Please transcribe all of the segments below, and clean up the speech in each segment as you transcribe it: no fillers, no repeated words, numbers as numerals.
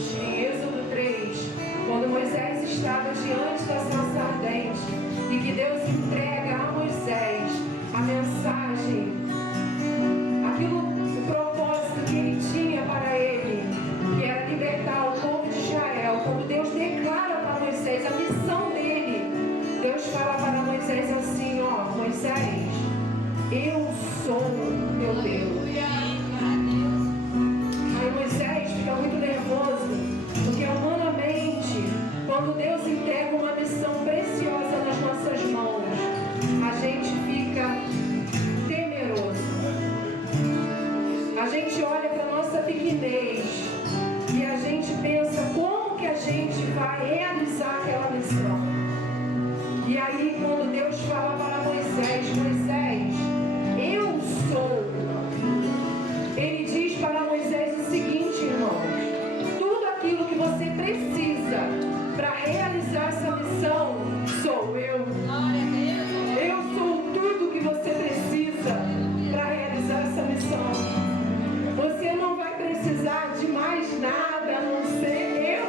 Deus em Êxodo 3, quando Moisés estava diante da sarça ardente, e que Deus entrega a Moisés a mensagem, o propósito que ele tinha para ele, que era libertar o povo de Israel. Quando Deus declara para Moisés a missão dele, Deus fala para Moisés assim: ó, Moisés, eu sou teu Deus. Aí Moisés fica muito nervoso, porque humanamente, quando Deus entrega uma missão preciosa nas nossas mãos, a gente fica temeroso. A gente olha para a nossa pequenez e a gente pensa como que a gente vai realizar aquela missão. E aí quando Deus fala para Moisés, Moisés, eu sou. Ele diz para Moisés o seguinte, irmãos: tudo aquilo que você precisa para realizar essa missão sou eu. Eu sou tudo que você precisa para realizar essa missão. Você não vai precisar de mais nada a não ser eu.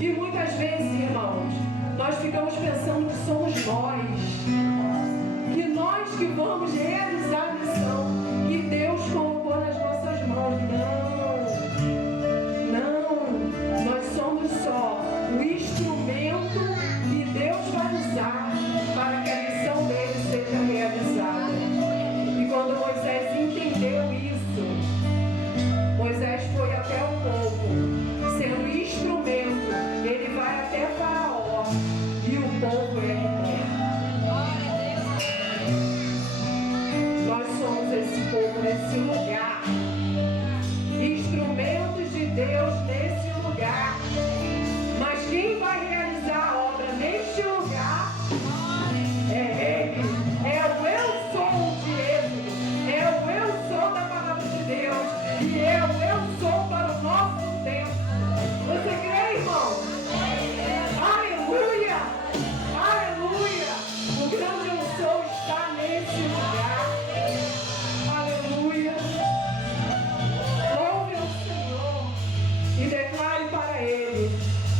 E muitas vezes, irmãos, nós ficamos pensando que somos nós que vamos realizar a missão que Deus colocou nas nossas mãos. Não, nós somos só o instrumento que Deus vai usar para que a missão dele seja realizada. E quando Moisés entendeu isso, Moisés foi até o povo, sendo instrumento. Ele vai até Faraó e o povo é liberto. Nós somos esse povo nesse lugar, instrumentos de Deus nesse lugar. Mas quem vai realizar a obra neste lugar é Ele. É o eu sou de Êxodo, é o eu sou da palavra de Deus, e é o eu sou para o nosso tempo. Você crê, irmão? Aleluia! Aleluia! O grande eu sou está nesse lugar. Aleluia! Louve ao Senhor e declare para Ele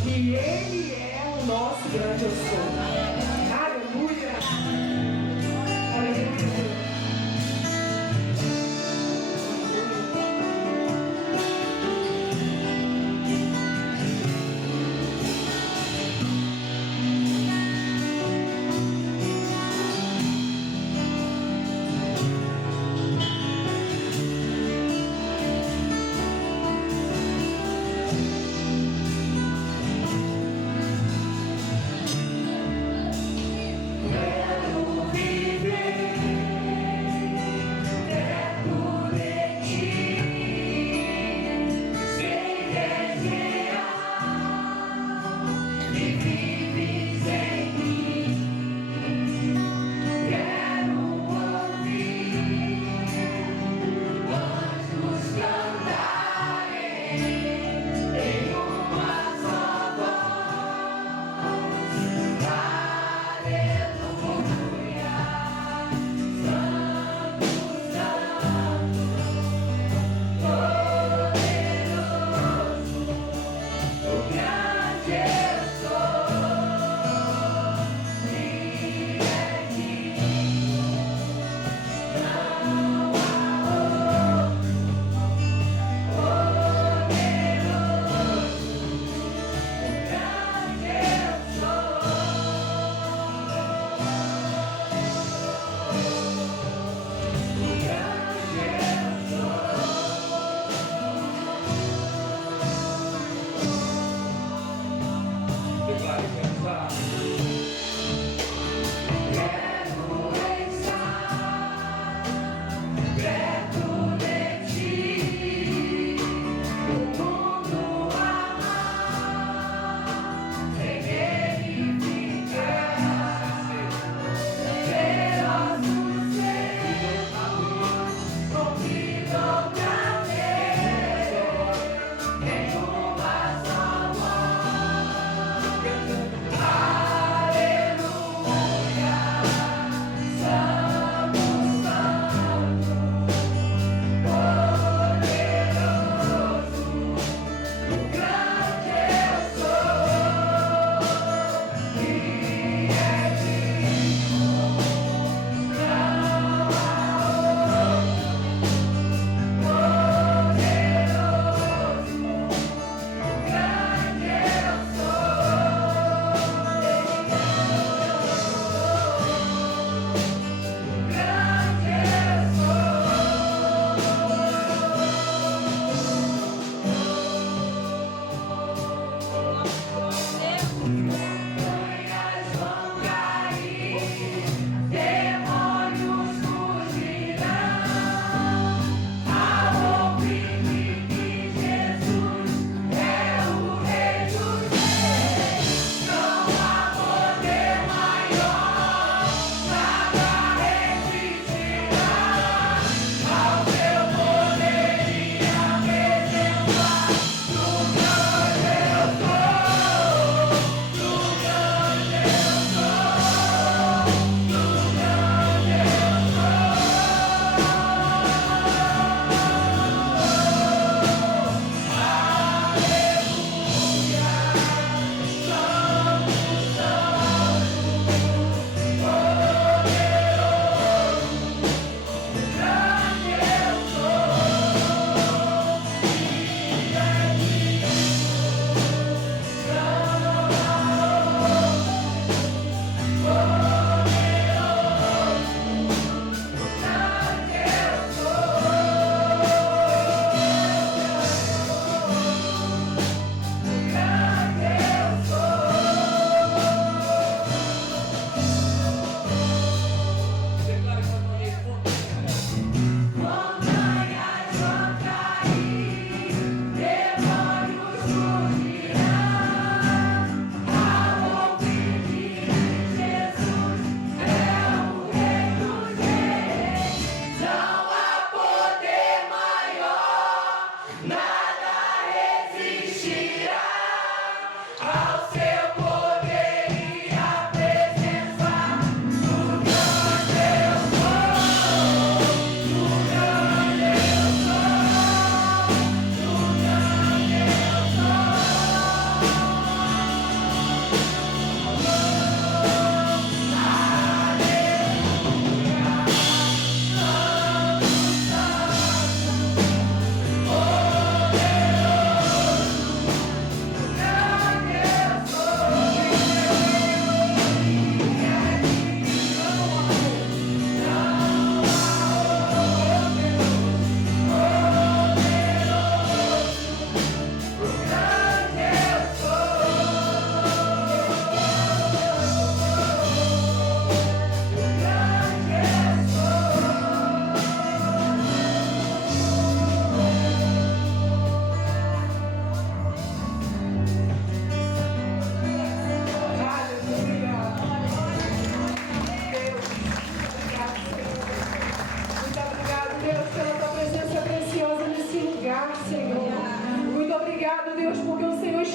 que Ele é o nosso grande eu sou. Aleluia! Aleluia!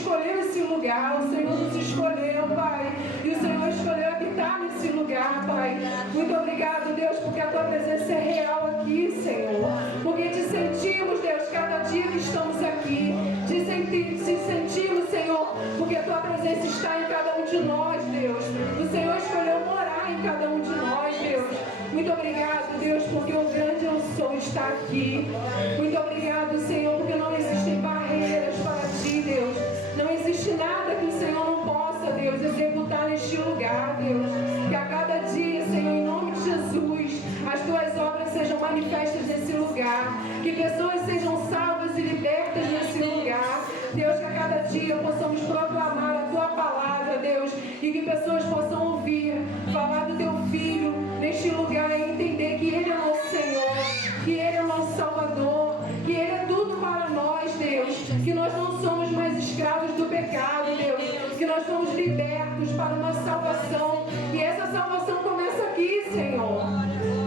escolheu esse lugar, o Senhor nos escolheu, Pai. E o Senhor escolheu habitar nesse lugar, Pai. Muito obrigado, Deus, porque a Tua presença é real aqui, Senhor. Porque te sentimos, Deus, cada dia que estamos aqui. Te sentimos, Senhor, porque a Tua presença está em cada um de nós, Deus. O Senhor escolheu morar em cada um de nós, Deus. Muito obrigado, Deus, porque o grande eu sou está aqui. Muito obrigado, Senhor, porque não existem barreiras para Ti, Deus. Não existe nada que o Senhor não possa, Deus, executar neste lugar, Deus. Que a cada dia, Senhor, em nome de Jesus, as Tuas obras sejam manifestas nesse lugar. Que pessoas sejam salvas e libertas nesse lugar. Deus, que a cada dia possamos proclamar a Tua palavra, Deus. E que pessoas possam ouvir, falar do Teu Filho neste lugar e entender que Ele é nosso Senhor, que Ele é nosso Salvador, que Ele é tudo para nós, Deus. Que nós não somos mais escravos do pecado, Deus. Que nós somos libertos para uma salvação. E essa salvação começa aqui, Senhor.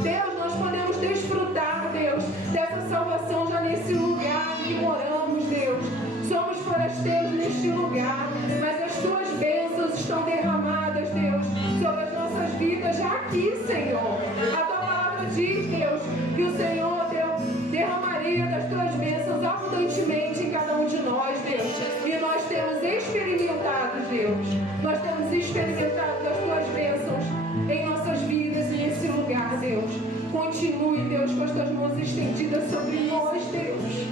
Deus, nós podemos desfrutar, Deus, dessa salvação já nesse lugar que moramos, Deus. Somos forasteiros neste lugar, mas as Tuas bênçãos estão derramadas, Deus, sobre as nossas vidas já aqui, Senhor. A Tua palavra diz, Deus, que o Senhor, Deus, derramaria das Tuas bênçãos abundantemente em cada um de nós, Deus. E nós temos experimentado, Deus, nós temos experimentado das Tuas bênçãos em nossas vidas e nesse lugar, Deus. Continue, Deus, com as Tuas mãos estendidas sobre nós, Deus.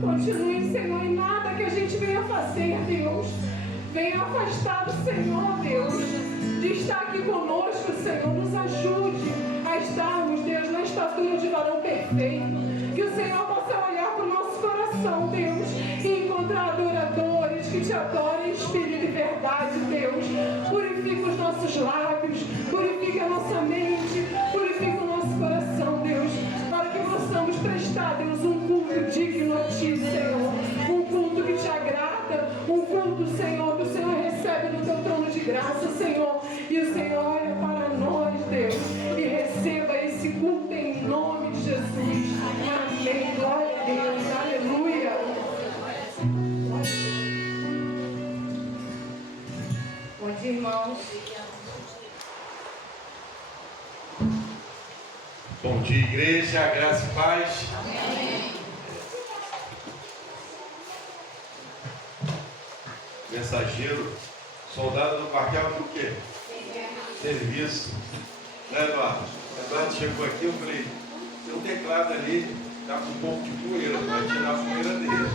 Continue, Senhor, em nada que a gente venha fazer, Deus. Venha afastar do Senhor, Deus, de estar aqui conosco, Senhor. Nos ajude a estarmos, Deus, na estatura de varão perfeito. Que o Senhor possa olhar para o nosso coração, Deus, e encontrar adoradores que Te adorem em espírito e verdade, Deus. Purifica os nossos lábios, purifica a nossa mente, purifica o nosso coração, Deus, para que possamos prestar, Deus, um culto digno a Ti, Senhor. Um culto que Te agrada, um culto, Senhor, que o Senhor recebe no Teu trono de graça, Senhor. E o Senhor olha para nós, Deus, e receba esse culto em nome de Jesus. Amém. Glória a Deus. Aleluia. Bom dia, irmãos. Bom dia, igreja, graça e paz. Amém. Mensageiro, soldado do quartel do quê? Serviço. Né, Eduardo? Eduardo chegou aqui, eu falei, tem um teclado ali, tá com um pouco de poeira, vai tirar a poeira dele.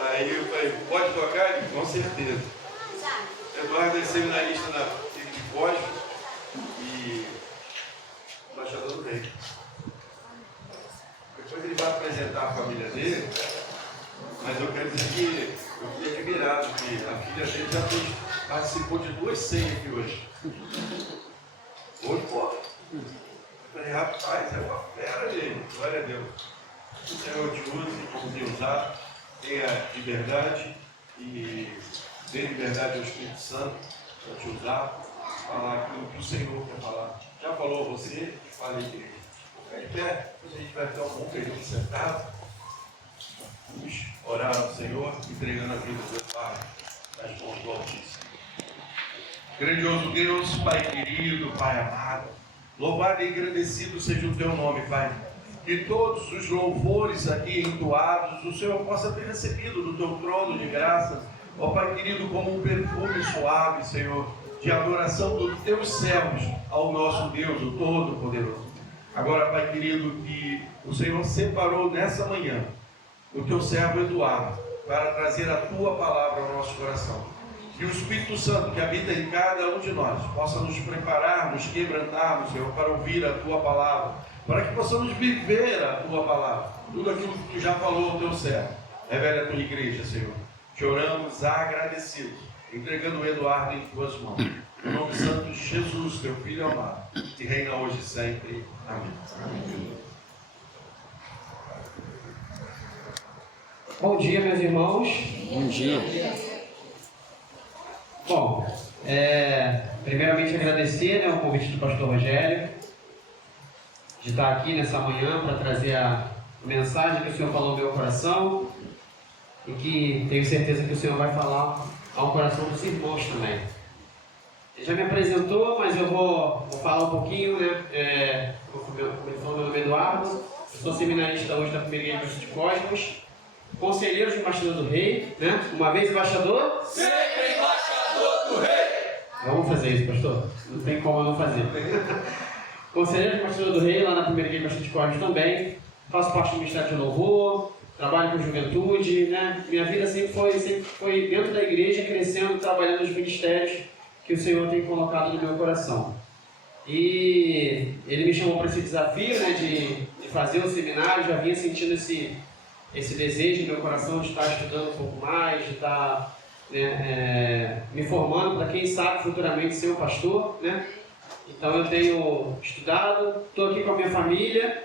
Aí eu falei, pode tocar? Ele, com certeza. Eduardo é seminarista na Tigre de Pós e embaixador do rei. Depois ele vai apresentar a família dele, mas eu quero dizer que eu fiquei admirado que a filha dele já participou de 2 ceias aqui hoje. Hoje, pô. Eu falei, rapaz, é uma fera, gente. Glória a Deus. O Senhor te use como te usar, tenha liberdade e dê liberdade ao Espírito Santo para te usar, falar aquilo que o Senhor quer falar. Já falou a você? Fale igreja. Fica de pé, depois a gente vai ficar um bom período sentado. Vamos orar ao Senhor, entregando a vida do Pai nas mãos do Altíssimo. Grandioso Deus, Pai querido, Pai amado, louvado e agradecido seja o Teu nome, Pai. Que todos os louvores aqui entoados, o Senhor possa ter recebido do Teu trono de graças, ó Pai querido, como um perfume suave, Senhor, de adoração dos Teus servos ao nosso Deus, o Todo-Poderoso. Agora, Pai querido, que o Senhor separou nessa manhã o Teu servo Eduardo para trazer a Tua palavra ao nosso coração. Que o Espírito Santo que habita em cada um de nós possa nos preparar, nos quebrantarmos, Senhor, para ouvir a Tua palavra, para que possamos viver a Tua palavra, tudo aquilo que Tu já falou ao Teu servo. Revela a Tua igreja, Senhor. Te oramos agradecidos, entregando o Eduardo em Tuas mãos. No nome santo de Jesus, Teu Filho amado, que reina hoje e sempre. Amém. Amém. Bom dia, meus irmãos. Bom dia. Bom, primeiramente agradecer o convite do pastor Rogério de estar aqui nessa manhã para trazer a mensagem que o Senhor falou no meu coração. e que tenho certeza que o Senhor vai falar ao coração dos irmãos também. Ele já me apresentou, mas eu vou falar um pouquinho, né? Como ele falou, meu nome é Eduardo, eu sou seminarista hoje da Primeira Igreja de Cosmos, conselheiro de embaixador do rei, né? Uma vez embaixador? Sempre embaixador do rei! Vamos fazer isso, pastor? Não tem como eu não fazer. Conselheiro de embaixador do rei, lá na Primeira Igreja de Cosmos também, faço parte do Ministério de Louvor, trabalho com juventude, né? Minha vida sempre foi dentro da igreja, crescendo, trabalhando nos ministérios que o Senhor tem colocado no meu coração. E Ele me chamou para esse desafio, né, de fazer o seminário. Já vinha sentindo esse desejo no meu coração de estar estudando um pouco mais, de estar me formando para, quem sabe, futuramente ser um pastor, né? Então eu tenho estudado, estou aqui com a minha família,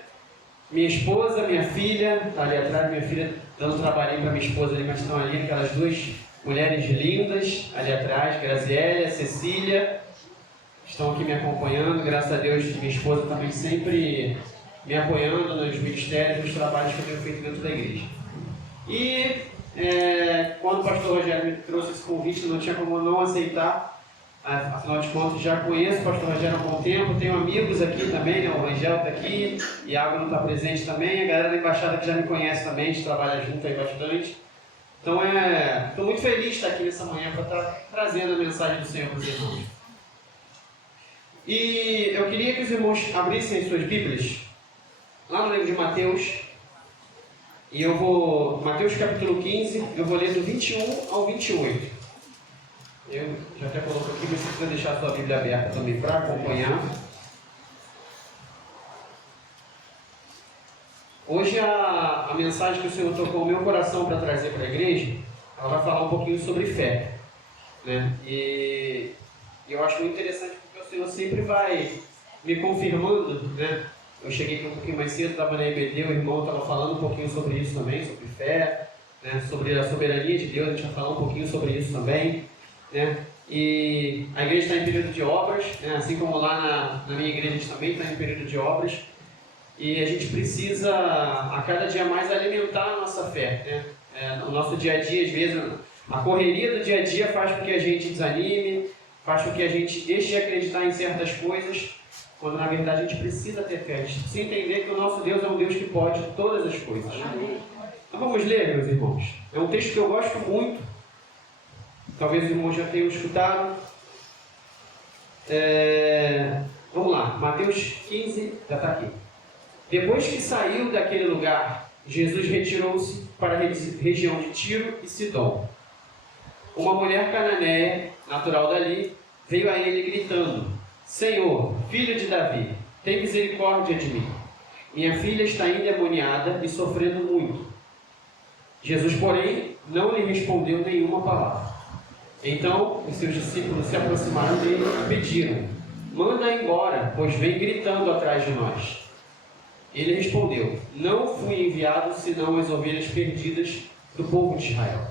minha esposa, minha filha, está ali atrás, minha filha dando trabalhinho para minha esposa ali, mas estão ali aquelas duas mulheres lindas ali atrás, Graziélia, Cecília, estão aqui me acompanhando. Graças a Deus, minha esposa também sempre me apoiando nos ministérios, nos trabalhos que eu tenho feito dentro da igreja. E quando o pastor Rogério me trouxe esse convite, não tinha como não aceitar. Afinal de contas, já conheço o pastor Rogério há um bom tempo, tenho amigos aqui também, né? O Rangel está aqui, Iago não está presente também, a galera da embaixada que já me conhece também, a gente trabalha junto aí bastante. Então, estou muito feliz de estar aqui nessa manhã para estar trazendo a mensagem do Senhor para os irmãos. E eu queria que os irmãos abrissem as suas Bíblias, lá no livro de Mateus, e eu vou, Mateus capítulo 15, eu vou ler do 21 ao 28. Eu já até coloco aqui, mas você precisa deixar a sua Bíblia aberta também para acompanhar. Hoje a mensagem que o Senhor tocou no meu coração para trazer para a igreja, ela vai falar um pouquinho sobre fé, né? E eu acho muito interessante porque o Senhor sempre vai me confirmando, né? Eu cheguei aqui um pouquinho mais cedo, estava na EBD, o irmão estava falando um pouquinho sobre isso também, sobre fé, né? Sobre a soberania de Deus, a gente vai falar um pouquinho sobre isso também, né? E a igreja está em período de obras, né? Assim como lá na minha igreja a gente também está em período de obras. E a gente precisa, a cada dia mais, alimentar a nossa fé, né? O nosso dia a dia, às vezes, a correria do dia a dia faz com que a gente desanime, faz com que a gente deixe de acreditar em certas coisas, quando na verdade a gente precisa ter fé. A gente precisa entender que o nosso Deus é um Deus que pode todas as coisas. Então vamos ler, meus irmãos. É um texto que eu gosto muito, talvez os irmãos já tenham escutado. Vamos lá, Mateus 15, já está aqui. Depois que saiu daquele lugar, Jesus retirou-se para a região de Tiro e Sidom. Uma mulher cananeia, natural dali, veio a ele gritando: Senhor, filho de Davi, tem misericórdia de mim. Minha filha está endemoniada e sofrendo muito. Jesus, porém, não lhe respondeu nenhuma palavra. Então, os seus discípulos se aproximaram dele e pediram: Manda embora, pois vem gritando atrás de nós. Ele respondeu: Não fui enviado senão as ovelhas perdidas do povo de Israel.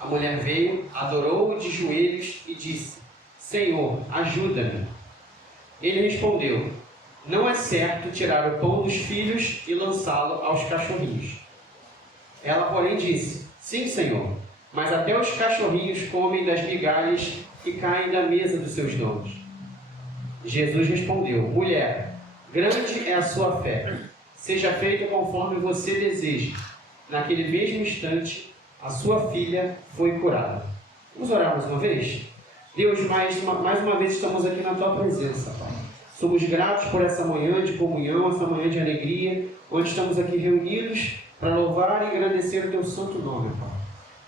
A mulher veio, adorou-o de joelhos e disse: Senhor, ajuda-me. Ele respondeu: Não é certo tirar o pão dos filhos e lançá-lo aos cachorrinhos. Ela, porém, disse: Sim, Senhor, mas até os cachorrinhos comem das migalhas que caem da mesa dos seus donos. Jesus respondeu: Mulher, grande é a sua fé. Seja feito conforme você deseja. Naquele mesmo instante, a sua filha foi curada. Vamos orar mais uma vez? Deus, mais uma vez estamos aqui na Tua presença, Pai. Somos gratos por essa manhã de comunhão, essa manhã de alegria, onde estamos aqui reunidos para louvar e agradecer o Teu santo nome, Pai.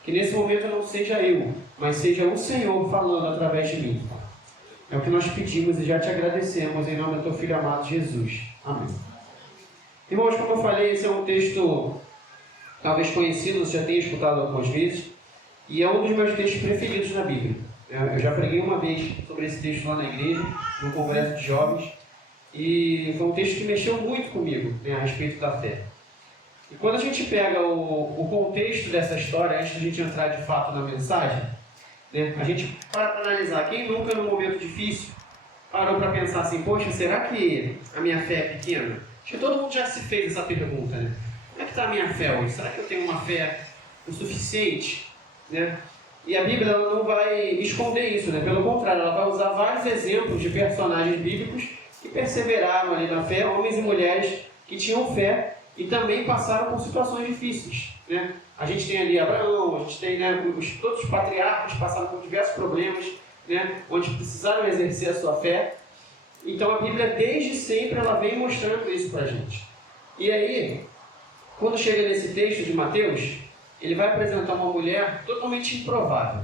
Que nesse momento não seja eu, mas seja o Senhor falando através de mim, Pai. É o que nós pedimos e já te agradecemos em nome do Teu Filho amado Jesus. Amém. Irmãos, como eu falei, esse é um texto talvez conhecido, você já tenha escutado algumas vezes, e é um dos meus textos preferidos na Bíblia. Eu já preguei uma vez sobre esse texto lá na igreja, no congresso de jovens, e foi um texto que mexeu muito comigo, né, a respeito da fé. E quando a gente pega o contexto dessa história, antes de a gente entrar de fato na mensagem, né, a gente para analisar, quem nunca num momento difícil parou para pensar assim: poxa, será que a minha fé é pequena? Acho que todo mundo já se fez essa pergunta, né? Como é que está a minha fé hoje? Será que eu tenho uma fé o suficiente, né? E a Bíblia ela não vai esconder isso, né? Pelo contrário, ela vai usar vários exemplos de personagens bíblicos que perseveraram ali na fé, homens e mulheres que tinham fé e também passaram por situações difíceis, né? A gente tem ali Abraão, a gente tem, né, todos os patriarcas passaram por diversos problemas, né, onde precisaram exercer a sua fé. Então a Bíblia desde sempre ela vem mostrando isso para a gente. E aí, quando chega nesse texto de Mateus, ele vai apresentar uma mulher totalmente improvável,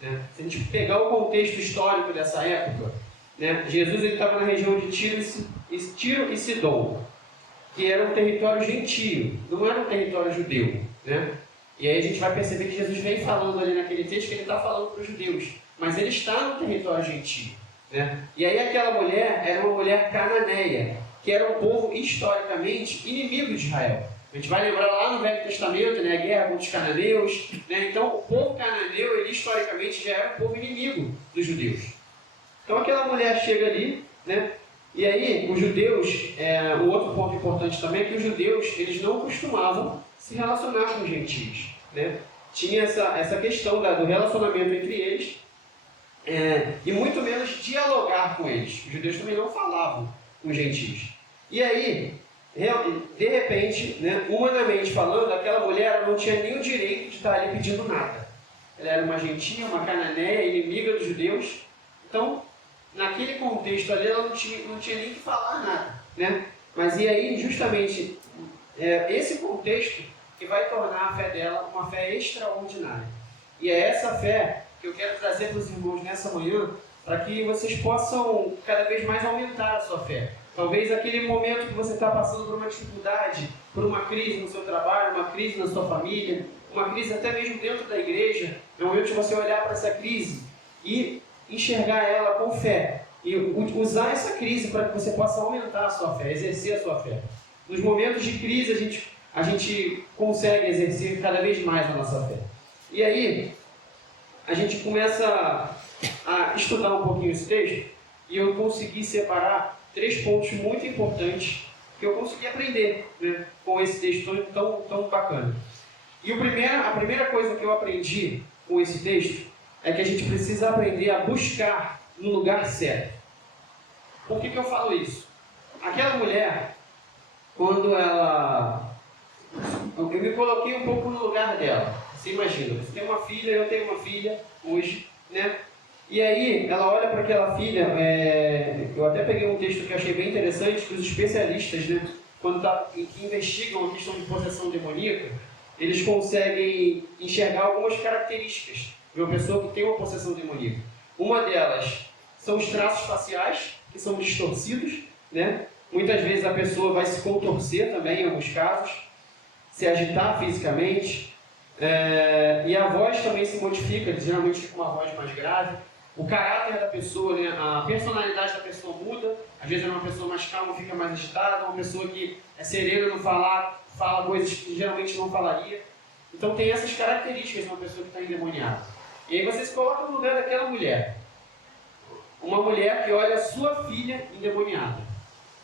né? Se a gente pegar o contexto histórico dessa época, né, Jesus estava na região de Tiro e Sidom, que era um território gentio, não era um território judeu, né? E aí a gente vai perceber que Jesus vem falando ali naquele texto que ele está falando para os judeus, mas ele está no território gentio, né? E aí aquela mulher era uma mulher cananeia, que era um povo historicamente inimigo de Israel. A gente vai lembrar lá no Velho Testamento, né, a guerra contra os cananeus, né? Então o povo cananeu, ele historicamente já era um povo inimigo dos judeus. Então aquela mulher chega ali, né? E aí os judeus, um outro ponto importante também é que os judeus, eles não costumavam se relacionar com os gentios, né? Tinha essa questão do relacionamento entre eles, e muito menos dialogar com eles. Os judeus também não falavam com os gentios. E aí, de repente, né, humanamente falando, aquela mulher não tinha nem o direito de estar ali pedindo nada. Ela era uma gentia, uma cananeia, inimiga dos judeus. Então, naquele contexto ali, ela não tinha nem que falar nada, né? Mas e aí, justamente, esse contexto que vai tornar a fé dela uma fé extraordinária. E é essa fé que eu quero trazer para os irmãos nessa manhã, para que vocês possam cada vez mais aumentar a sua fé. Talvez aquele momento que você está passando por uma dificuldade, por uma crise no seu trabalho, uma crise na sua família, uma crise até mesmo dentro da igreja, é o momento de você olhar para essa crise e enxergar ela com fé. E usar essa crise para que você possa aumentar a sua fé, exercer a sua fé. Nos momentos de crise a gente consegue exercer cada vez mais a nossa fé. E aí, a gente começa a estudar um pouquinho esse texto e eu consegui separar 3 pontos muito importantes que eu consegui aprender, né, com esse texto tão bacana. E a primeira coisa que eu aprendi com esse texto é que a gente precisa aprender a buscar no lugar certo. Por que eu falo isso? Aquela mulher, quando ela... Eu me coloquei um pouco no lugar dela. Você imagina, você tem uma filha, eu tenho uma filha hoje, né? E aí, ela olha para aquela filha, eu até peguei um texto que eu achei bem interessante, que os especialistas, né, quando investigam a questão de possessão demoníaca, eles conseguem enxergar algumas características de uma pessoa que tem uma possessão demoníaca. Uma delas são os traços faciais, que são distorcidos, né? Muitas vezes a pessoa vai se contorcer também, em alguns casos, se agitar fisicamente, e a voz também se modifica, geralmente fica uma voz mais grave. O caráter da pessoa, né, a personalidade da pessoa muda. Às vezes é uma pessoa mais calma, fica mais agitada. Uma pessoa que é serena no falar, fala coisas que geralmente não falaria. Então tem essas características de uma pessoa que está endemoniada. E aí você se coloca no lugar daquela mulher. Uma mulher que olha a sua filha endemoniada,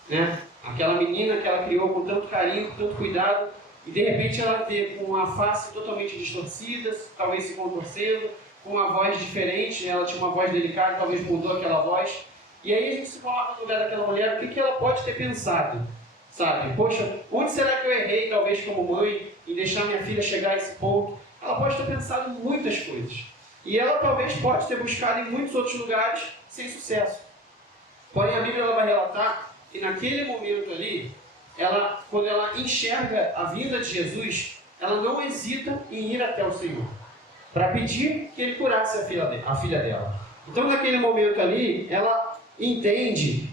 né? Aquela menina que ela criou com tanto carinho, com tanto cuidado, e de repente ela vê com a face totalmente distorcida, talvez se contorcendo, com uma voz diferente, né? Ela tinha uma voz delicada, talvez mudou aquela voz. E aí a gente se coloca no lugar daquela mulher, o que ela pode ter pensado? Sabe? Poxa, onde será que eu errei, talvez como mãe, em deixar minha filha chegar a esse ponto? Ela pode ter pensado em muitas coisas. E ela talvez pode ter buscado em muitos outros lugares sem sucesso. Porém a Bíblia ela vai relatar que naquele momento ali, quando ela enxerga a vinda de Jesus, ela não hesita em ir até o Senhor para pedir que Ele curasse a filha dela. Então naquele momento ali, ela entende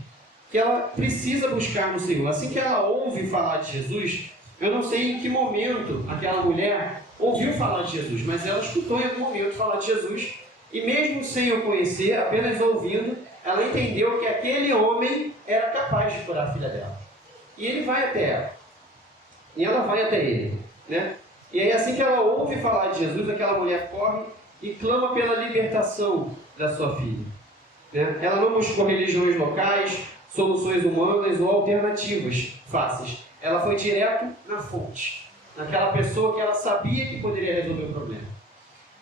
que ela precisa buscar no Senhor. Assim que ela ouve falar de Jesus, eu não sei em que momento aquela mulher ouviu falar de Jesus, mas ela escutou em algum momento falar de Jesus, e mesmo sem o conhecer, apenas ouvindo, ela entendeu que aquele homem era capaz de curar a filha dela. E ele vai até ela. E ela vai até ele, né? E aí assim que ela ouve falar de Jesus, aquela mulher corre e clama pela libertação da sua filha, né? Ela não buscou religiões locais, soluções humanas ou alternativas fáceis. Ela foi direto na fonte. naquela pessoa que ela sabia que poderia resolver o problema.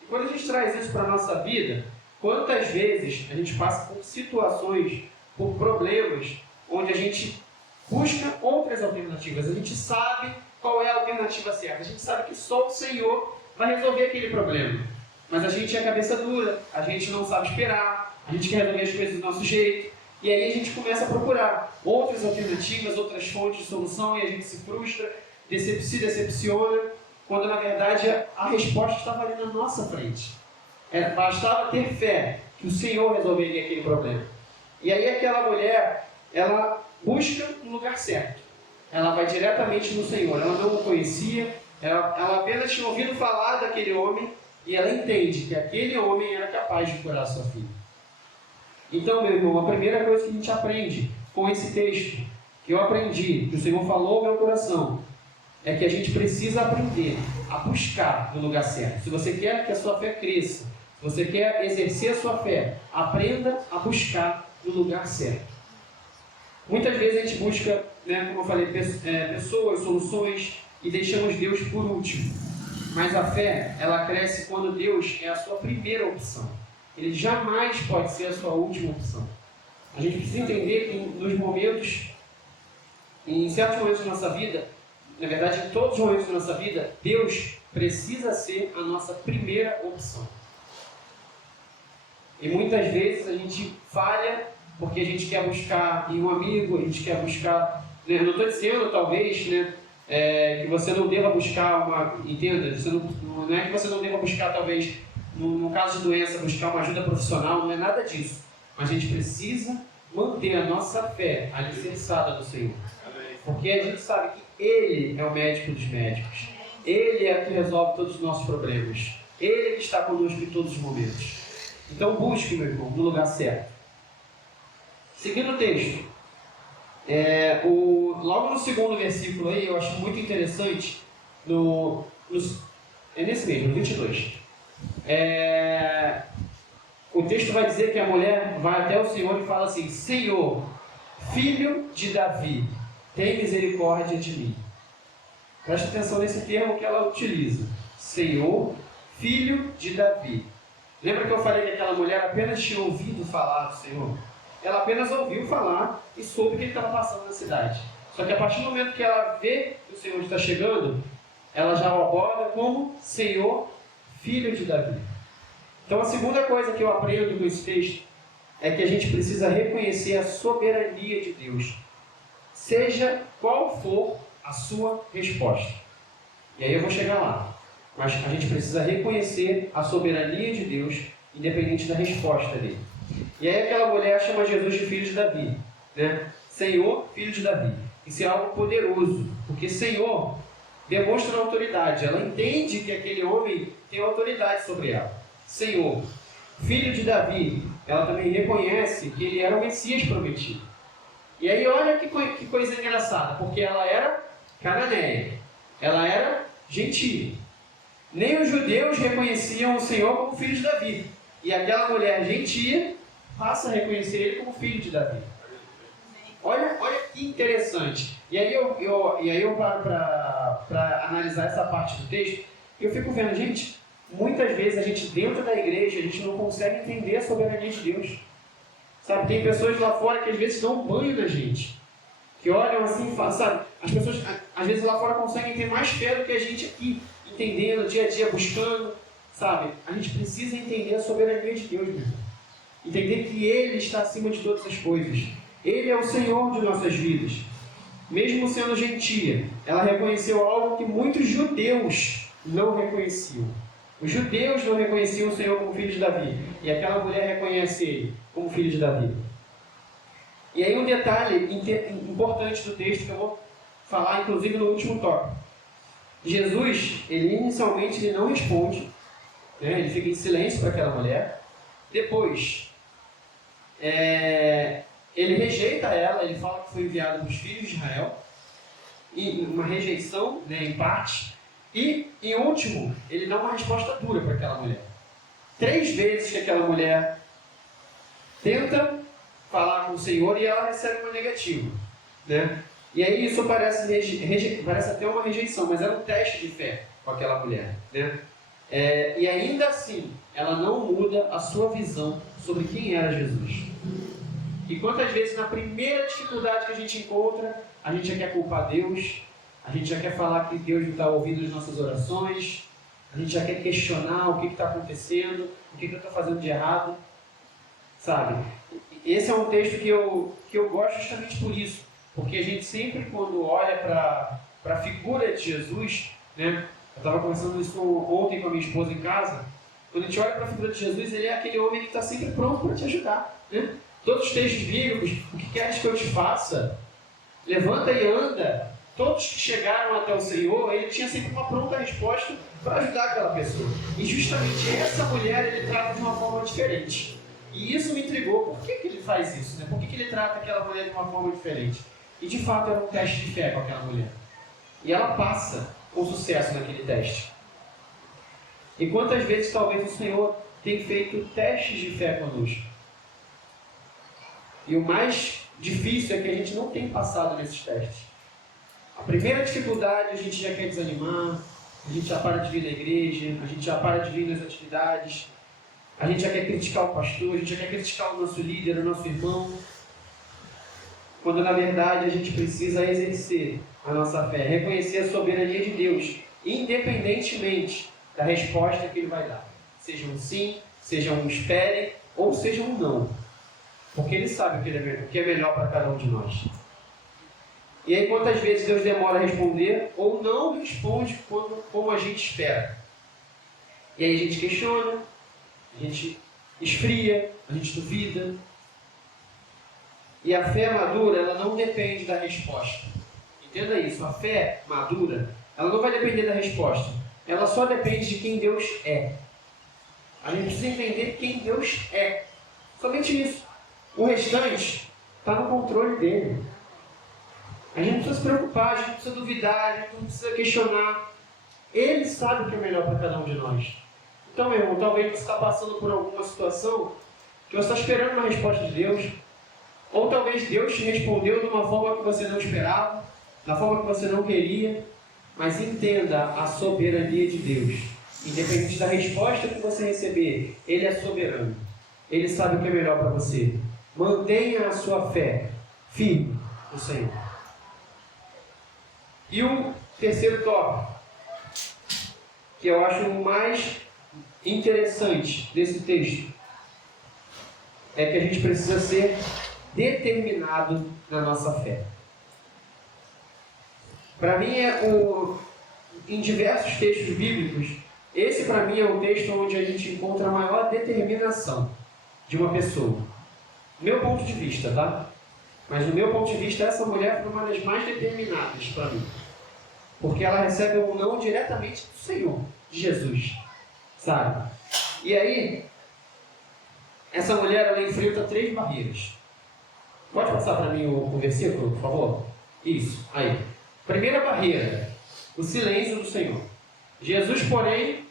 E quando a gente traz isso para a nossa vida, quantas vezes a gente passa por situações, por problemas, onde a gente busca outras alternativas. A gente sabe qual é a alternativa certa. A gente sabe que só o Senhor vai resolver aquele problema. Mas a gente é cabeça dura, a gente não sabe esperar, a gente quer resolver as coisas do nosso jeito. E aí a gente começa a procurar outras alternativas, outras fontes de solução, e a gente se frustra, se decepciona, quando na verdade a resposta estava ali na nossa frente. Bastava ter fé que o Senhor resolveria aquele problema. E aí aquela mulher, ela busca no lugar certo. Ela vai diretamente no Senhor. Ela não o conhecia, ela apenas tinha ouvido falar daquele homem, e ela entende que aquele homem era capaz de curar a sua filha. Então, meu irmão, a primeira coisa que a gente aprende com esse texto, que eu aprendi, que o Senhor falou ao meu coração, é que a gente precisa aprender a buscar no lugar certo. Se você quer que a sua fé cresça, se você quer exercer a sua fé, aprenda a buscar no lugar certo. Muitas vezes a gente busca, como eu falei, pessoas, soluções, e deixamos Deus por último. Mas a fé, ela cresce quando Deus é a sua primeira opção. Ele jamais pode ser a sua última opção. A gente precisa entender que em certos momentos da nossa vida, na verdade em todos os momentos da nossa vida, Deus precisa ser a nossa primeira opção. E muitas vezes a gente falha porque a gente quer buscar em um amigo, a gente quer buscar... Eu não estou dizendo, talvez, que você não deva buscar entenda, não é que você não deva buscar, talvez, no caso de doença, buscar uma ajuda profissional, não é nada disso. Mas a gente precisa manter a nossa fé alicerçada no Senhor. Porque a gente sabe que Ele é o médico dos médicos. Ele é o que resolve todos os nossos problemas. Ele é que está conosco em todos os momentos. Então busque, meu irmão, no lugar certo. Seguindo o texto, logo no segundo versículo aí, eu acho muito interessante, é nesse mesmo, no 22. O texto vai dizer que a mulher vai até o Senhor e fala assim: Senhor, filho de Davi, tem misericórdia de mim. Preste atenção nesse termo que ela utiliza. Senhor, filho de Davi. Lembra que eu falei que aquela mulher apenas tinha ouvido falar do Senhor? Ela apenas ouviu falar e soube o que ele estava passando na cidade. Só que a partir do momento que ela vê que o Senhor está chegando, ela já o aborda como Senhor, filho de Davi. Então a segunda coisa que eu aprendo com esse texto é que a gente precisa reconhecer a soberania de Deus, seja qual for a sua resposta. E aí eu vou chegar lá. Mas a gente precisa reconhecer a soberania de Deus, independente da resposta dele. E aí aquela mulher chama Jesus de filho de Davi, Senhor, filho de Davi. Isso é algo poderoso, porque Senhor demonstra autoridade. Ela entende que aquele homem tem autoridade sobre ela. Senhor, filho de Davi, ela também reconhece que ele era o Messias prometido. E aí olha que coisa engraçada, porque ela era cananeia, ela era gentia. Nem os judeus reconheciam o Senhor como filho de Davi. E aquela mulher gentia passa a reconhecer ele como filho de Davi. Olha que interessante. E aí eu paro para analisar essa parte do texto, e eu fico vendo, gente, muitas vezes a gente dentro da igreja, a gente não consegue entender a soberania de Deus. Sabe, tem pessoas lá fora que às vezes dão um banho na gente. Que olham assim e falam, sabe, as pessoas às vezes lá fora conseguem ter mais fé do que a gente aqui, entendendo, dia a dia, buscando, sabe? A gente precisa entender a soberania de Deus, meu irmão. Entender que Ele está acima de todas as coisas. Ele é o Senhor de nossas vidas. Mesmo sendo gentia, ela reconheceu algo que muitos judeus não reconheciam. Os judeus não reconheciam o Senhor como filho de Davi. E aquela mulher reconhece Ele como filho de Davi. E aí um detalhe importante do texto que eu vou falar, inclusive no último tópico. Jesus, inicialmente ele não responde, ele fica em silêncio para aquela mulher. Depois, ele rejeita ela, ele fala que foi enviado dos filhos de Israel, e uma rejeição, em parte. E, em último, ele dá uma resposta dura para aquela mulher. 3 vezes que aquela mulher tenta falar com o Senhor e ela recebe uma negativa. E aí isso parece até uma rejeição, mas era um teste de fé com aquela mulher, né? E ainda assim, ela não muda a sua visão sobre quem era Jesus. E quantas vezes na primeira dificuldade que a gente encontra, a gente já quer culpar Deus, a gente já quer falar que Deus não está ouvindo as nossas orações, a gente já quer questionar o que está acontecendo, o que eu estou fazendo de errado, sabe? Esse é um texto que eu gosto justamente por isso, porque a gente sempre, quando olha para a figura de Jesus, né? Eu estava conversando isso ontem com a minha esposa em casa. Quando a gente olha para a figura de Jesus, ele é aquele homem que está sempre pronto para te ajudar, né? Todos os textos bíblicos, o que queres que eu te faça? Levanta e anda. Todos que chegaram até o Senhor, ele tinha sempre uma pronta resposta para ajudar aquela pessoa. E justamente essa mulher ele trata de uma forma diferente. E isso me intrigou. Por que ele faz isso? Né? Por que ele trata aquela mulher de uma forma diferente? E de fato era um teste de fé com aquela mulher. E ela passa com sucesso naquele teste. E quantas vezes talvez o Senhor tem feito testes de fé conosco? E o mais difícil é que a gente não tem passado nesses testes. A primeira dificuldade, a gente já quer desanimar, a gente já para de vir na igreja, a gente já para de vir nas atividades, a gente já quer criticar o pastor, a gente já quer criticar o nosso líder, o nosso irmão, quando na verdade a gente precisa exercer a nossa fé, reconhecer a soberania de Deus, independentemente da resposta que Ele vai dar. Seja um sim, seja um espere, ou seja um não. Porque Ele sabe o que é melhor para cada um de nós. E aí quantas vezes Deus demora a responder, ou não responde como a gente espera. E aí a gente questiona, a gente esfria, a gente duvida. E a fé madura, ela não depende da resposta. Entenda isso, a fé madura, ela não vai depender da resposta. Ela só depende de quem Deus é. A gente precisa entender quem Deus é. Somente isso. O restante está no controle dele. A gente não precisa se preocupar, a gente não precisa duvidar, a gente não precisa questionar. Ele sabe o que é melhor para cada um de nós. Então, meu irmão, talvez você está passando por alguma situação que você está esperando uma resposta de Deus, ou talvez Deus te respondeu de uma forma que você não esperava, da forma que você não queria, mas entenda a soberania de Deus. Independente da resposta que você receber, Ele é soberano. Ele sabe o que é melhor para você. Mantenha a sua fé firme no Senhor. E o terceiro tópico, que eu acho o mais interessante desse texto, é que a gente precisa ser determinado na nossa fé. Para mim, em diversos textos bíblicos, esse para mim é o texto onde a gente encontra a maior determinação de uma pessoa. Meu ponto de vista, tá? Mas no meu ponto de vista, essa mulher foi uma das mais determinadas para mim. Porque ela recebe um não diretamente do Senhor, de Jesus. Sabe? E aí, essa mulher, ela enfrenta 3 barreiras. Pode passar para mim o versículo, por favor? Isso, aí. Primeira barreira, o silêncio do Senhor. Jesus, porém,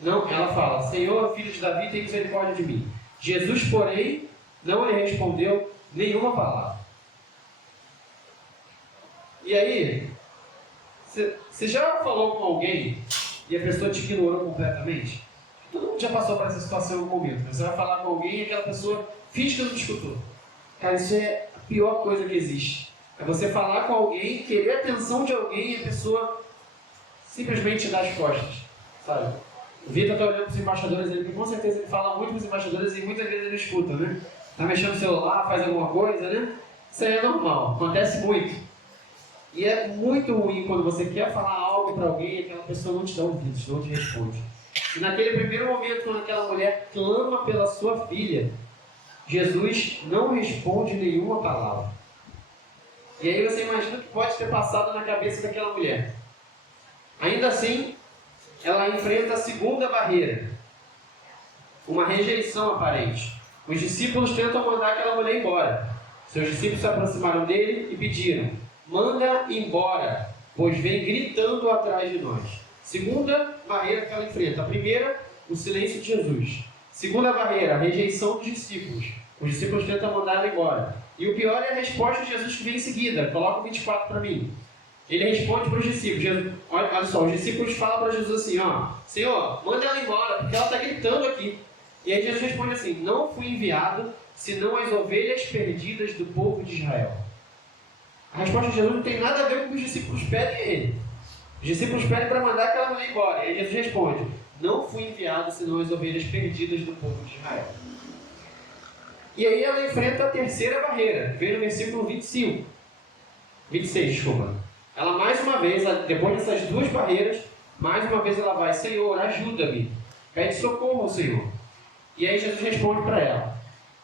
não, ela fala, Senhor, filho de Davi, tem misericórdia de mim. Jesus, porém, não lhe respondeu nenhuma palavra. E aí, você já falou com alguém e a pessoa te ignorou completamente? Todo mundo já passou por essa situação em algum momento. Você vai falar com alguém e aquela pessoa finge que não te escutou. Cara, isso é a pior coisa que existe. É você falar com alguém, querer a atenção de alguém e a pessoa simplesmente dar as costas. Sabe? O Vitor está olhando para os embaixadores, ele com certeza ele fala muito para os embaixadores e muitas vezes ele escuta, né? Está mexendo no celular, faz alguma coisa, né? Isso aí é normal, acontece muito. E é muito ruim quando você quer falar algo para alguém e aquela pessoa não te dá ouvidos, não te responde. E naquele primeiro momento, quando aquela mulher clama pela sua filha, Jesus não responde nenhuma palavra. E aí você imagina o que pode ter passado na cabeça daquela mulher. Ainda assim, ela enfrenta a segunda barreira, uma rejeição aparente. Os discípulos tentam mandar aquela mulher embora. Seus discípulos se aproximaram dele e pediram, manda embora, pois vem gritando atrás de nós. Segunda barreira que ela enfrenta. A primeira, o silêncio de Jesus. Segunda barreira, a rejeição dos discípulos. Os discípulos tentam mandar ela embora. E o pior é a resposta de Jesus que vem em seguida. Coloca o 24 para mim. Ele responde para os discípulos. Olha só, os discípulos falam para Jesus assim, ó, Senhor, manda ela embora, porque ela está gritando aqui. E aí Jesus responde assim, não fui enviado, senão as ovelhas perdidas do povo de Israel. A resposta de Jesus não tem nada a ver com o que os discípulos pedem a ele. Os discípulos pedem para mandar aquela mulher embora. E aí Jesus responde, não fui enviado, senão as ovelhas perdidas do povo de Israel. E aí ela enfrenta a terceira barreira. Vem no versículo 26, desculpa. Ela mais uma vez, depois dessas duas barreiras, mais uma vez ela vai, Senhor, ajuda-me. Pede socorro ao Senhor. E aí Jesus responde para ela,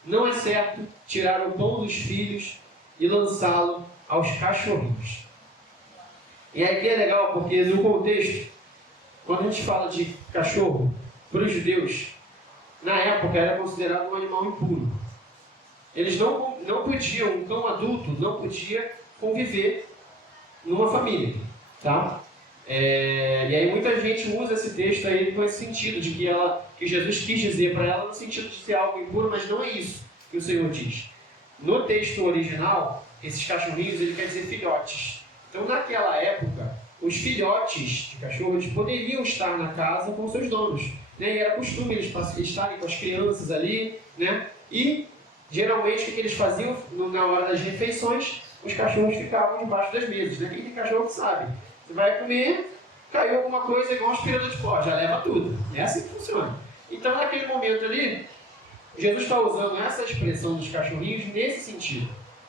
não é certo tirar o pão dos filhos e lançá-lo aos cachorrinhos. E aqui é legal porque no contexto, quando a gente fala de cachorro, para os judeus, na época era considerado um animal impuro. Eles não podiam, um cão adulto não podia conviver numa família, tá? E aí muita gente usa esse texto aí com esse sentido, de que Jesus quis dizer para ela no sentido de ser algo impuro, mas não é isso que o Senhor diz. No texto original, esses cachorrinhos, ele quer dizer filhotes. Então naquela época, os filhotes de cachorro, eles poderiam estar na casa com seus donos, né? E era costume eles estarem com as crianças ali, né? E geralmente o que eles faziam na hora das refeições, os cachorros ficavam debaixo das mesas, né? Quem tem cachorro que sabe. Você vai comer, caiu alguma coisa igual um aspirador de pó, já leva tudo. É assim que funciona. Então naquele momento ali, Jesus está usando essa expressão dos cachorrinhos nesse sentido.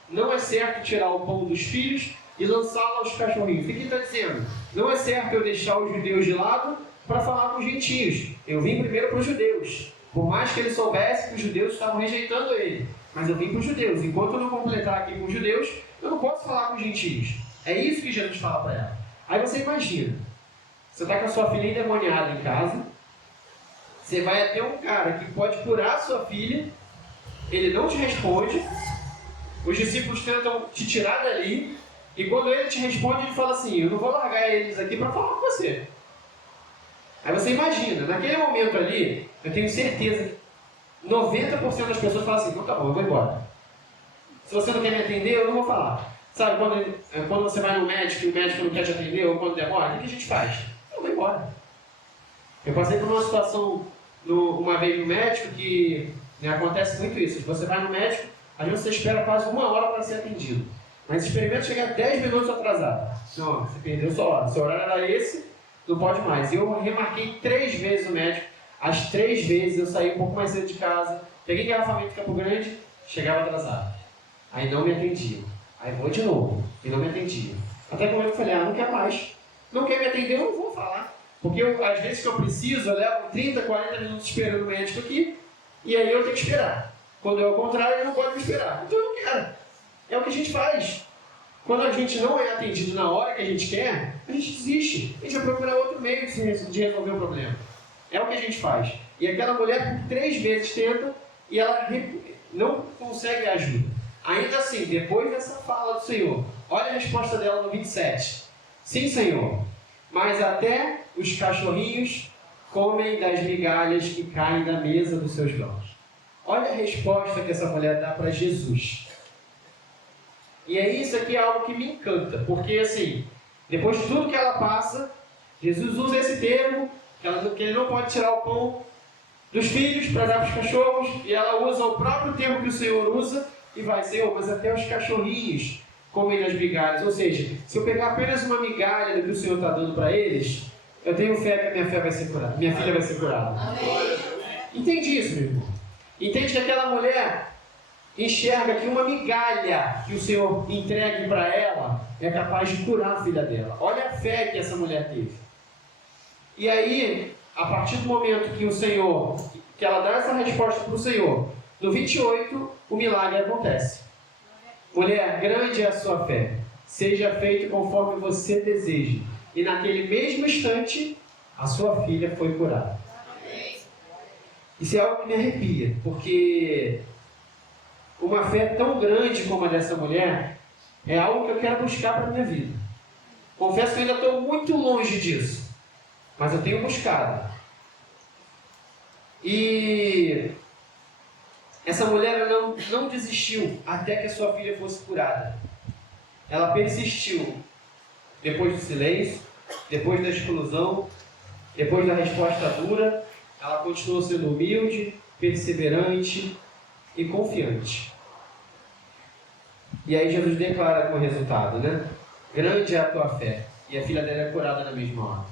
Não é certo tirar o pão dos filhos e lançá-lo aos cachorrinhos. O que ele está dizendo? Não é certo eu deixar os judeus de lado para falar com os gentios. Eu vim primeiro para os judeus. Por mais que ele soubesse que os judeus estavam rejeitando ele. Mas eu vim para os judeus. Enquanto eu não completar aqui com os judeus, eu não posso falar com os gentios. É isso que Jesus fala para ela. Aí você imagina. Você está com a sua filha endemoniada em casa. Você vai até um cara que pode curar a sua filha. Ele não te responde. Os discípulos tentam te tirar dali. E quando ele te responde, ele fala assim, eu não vou largar eles aqui para falar com você. Aí você imagina, naquele momento ali, eu tenho certeza que 90% das pessoas falam assim, então tá bom, eu vou embora. Se você não quer me atender, eu não vou falar. Sabe, quando você vai no médico e o médico não quer te atender, ou quando demora, o que a gente faz? Eu vou embora. Eu passei por uma situação, uma vez no médico, que acontece muito isso. Você vai no médico, às vezes você espera quase 1 hora para ser atendido. Mas experimenta chegar 10 minutos atrasado. Não, você perdeu sua hora. Seu horário era esse, não pode mais. Eu remarquei 3 vezes o médico. As 3 vezes eu saí um pouco mais cedo de casa, peguei engarrafamento de Campo Grande, chegava atrasado. Aí não me atendia. Aí vou de novo, e não me atendia. Até que o momento eu falei, não quer mais. Não quer me atender, eu não vou falar. Porque às vezes que eu preciso, eu levo 30, 40 minutos esperando o médico aqui, e aí eu tenho que esperar. Quando é o contrário, ele não pode me esperar. Então eu não quero. É o que a gente faz. Quando a gente não é atendido na hora que a gente quer, a gente desiste. A gente vai procurar outro meio de resolver o problema. É o que a gente faz. E aquela mulher por 3 vezes tenta e ela não consegue ajuda. Ainda assim, depois dessa fala do Senhor, olha a resposta dela no 27. Sim, Senhor, mas até os cachorrinhos comem das migalhas que caem da mesa dos seus donos. Olha a resposta que essa mulher dá para Jesus. E isso aqui é algo que me encanta, porque assim, depois de tudo que ela passa, Jesus usa esse termo, que ele não pode tirar o pão dos filhos para dar para os cachorros, e ela usa o próprio termo que o Senhor usa, e vai, Senhor, mas até os cachorrinhos comem das migalhas. Ou seja, se eu pegar apenas uma migalha do que o Senhor está dando para eles, eu tenho fé que a minha fé vai ser curada, minha filha vai ser curada. Amém. Entende isso, meu irmão? Entende que aquela mulher enxerga que uma migalha que o Senhor entregue para ela é capaz de curar a filha dela. Olha a fé que essa mulher teve. E aí, a partir do momento que ela dá essa resposta para o Senhor, no 28, o milagre acontece. Mulher, grande é a sua fé. Seja feito conforme você deseja. E naquele mesmo instante, a sua filha foi curada. Isso é algo que me arrepia, porque uma fé tão grande como a dessa mulher é algo que eu quero buscar para a minha vida. Confesso que eu ainda estou muito longe disso, mas eu tenho buscado. E essa mulher não não desistiu até que a sua filha fosse curada. Ela persistiu depois do silêncio, depois da exclusão, depois da resposta dura. Ela continuou sendo humilde, perseverante e confiante. E aí Jesus declara como resultado, né? Grande é a tua fé. E a filha dela é curada na mesma hora.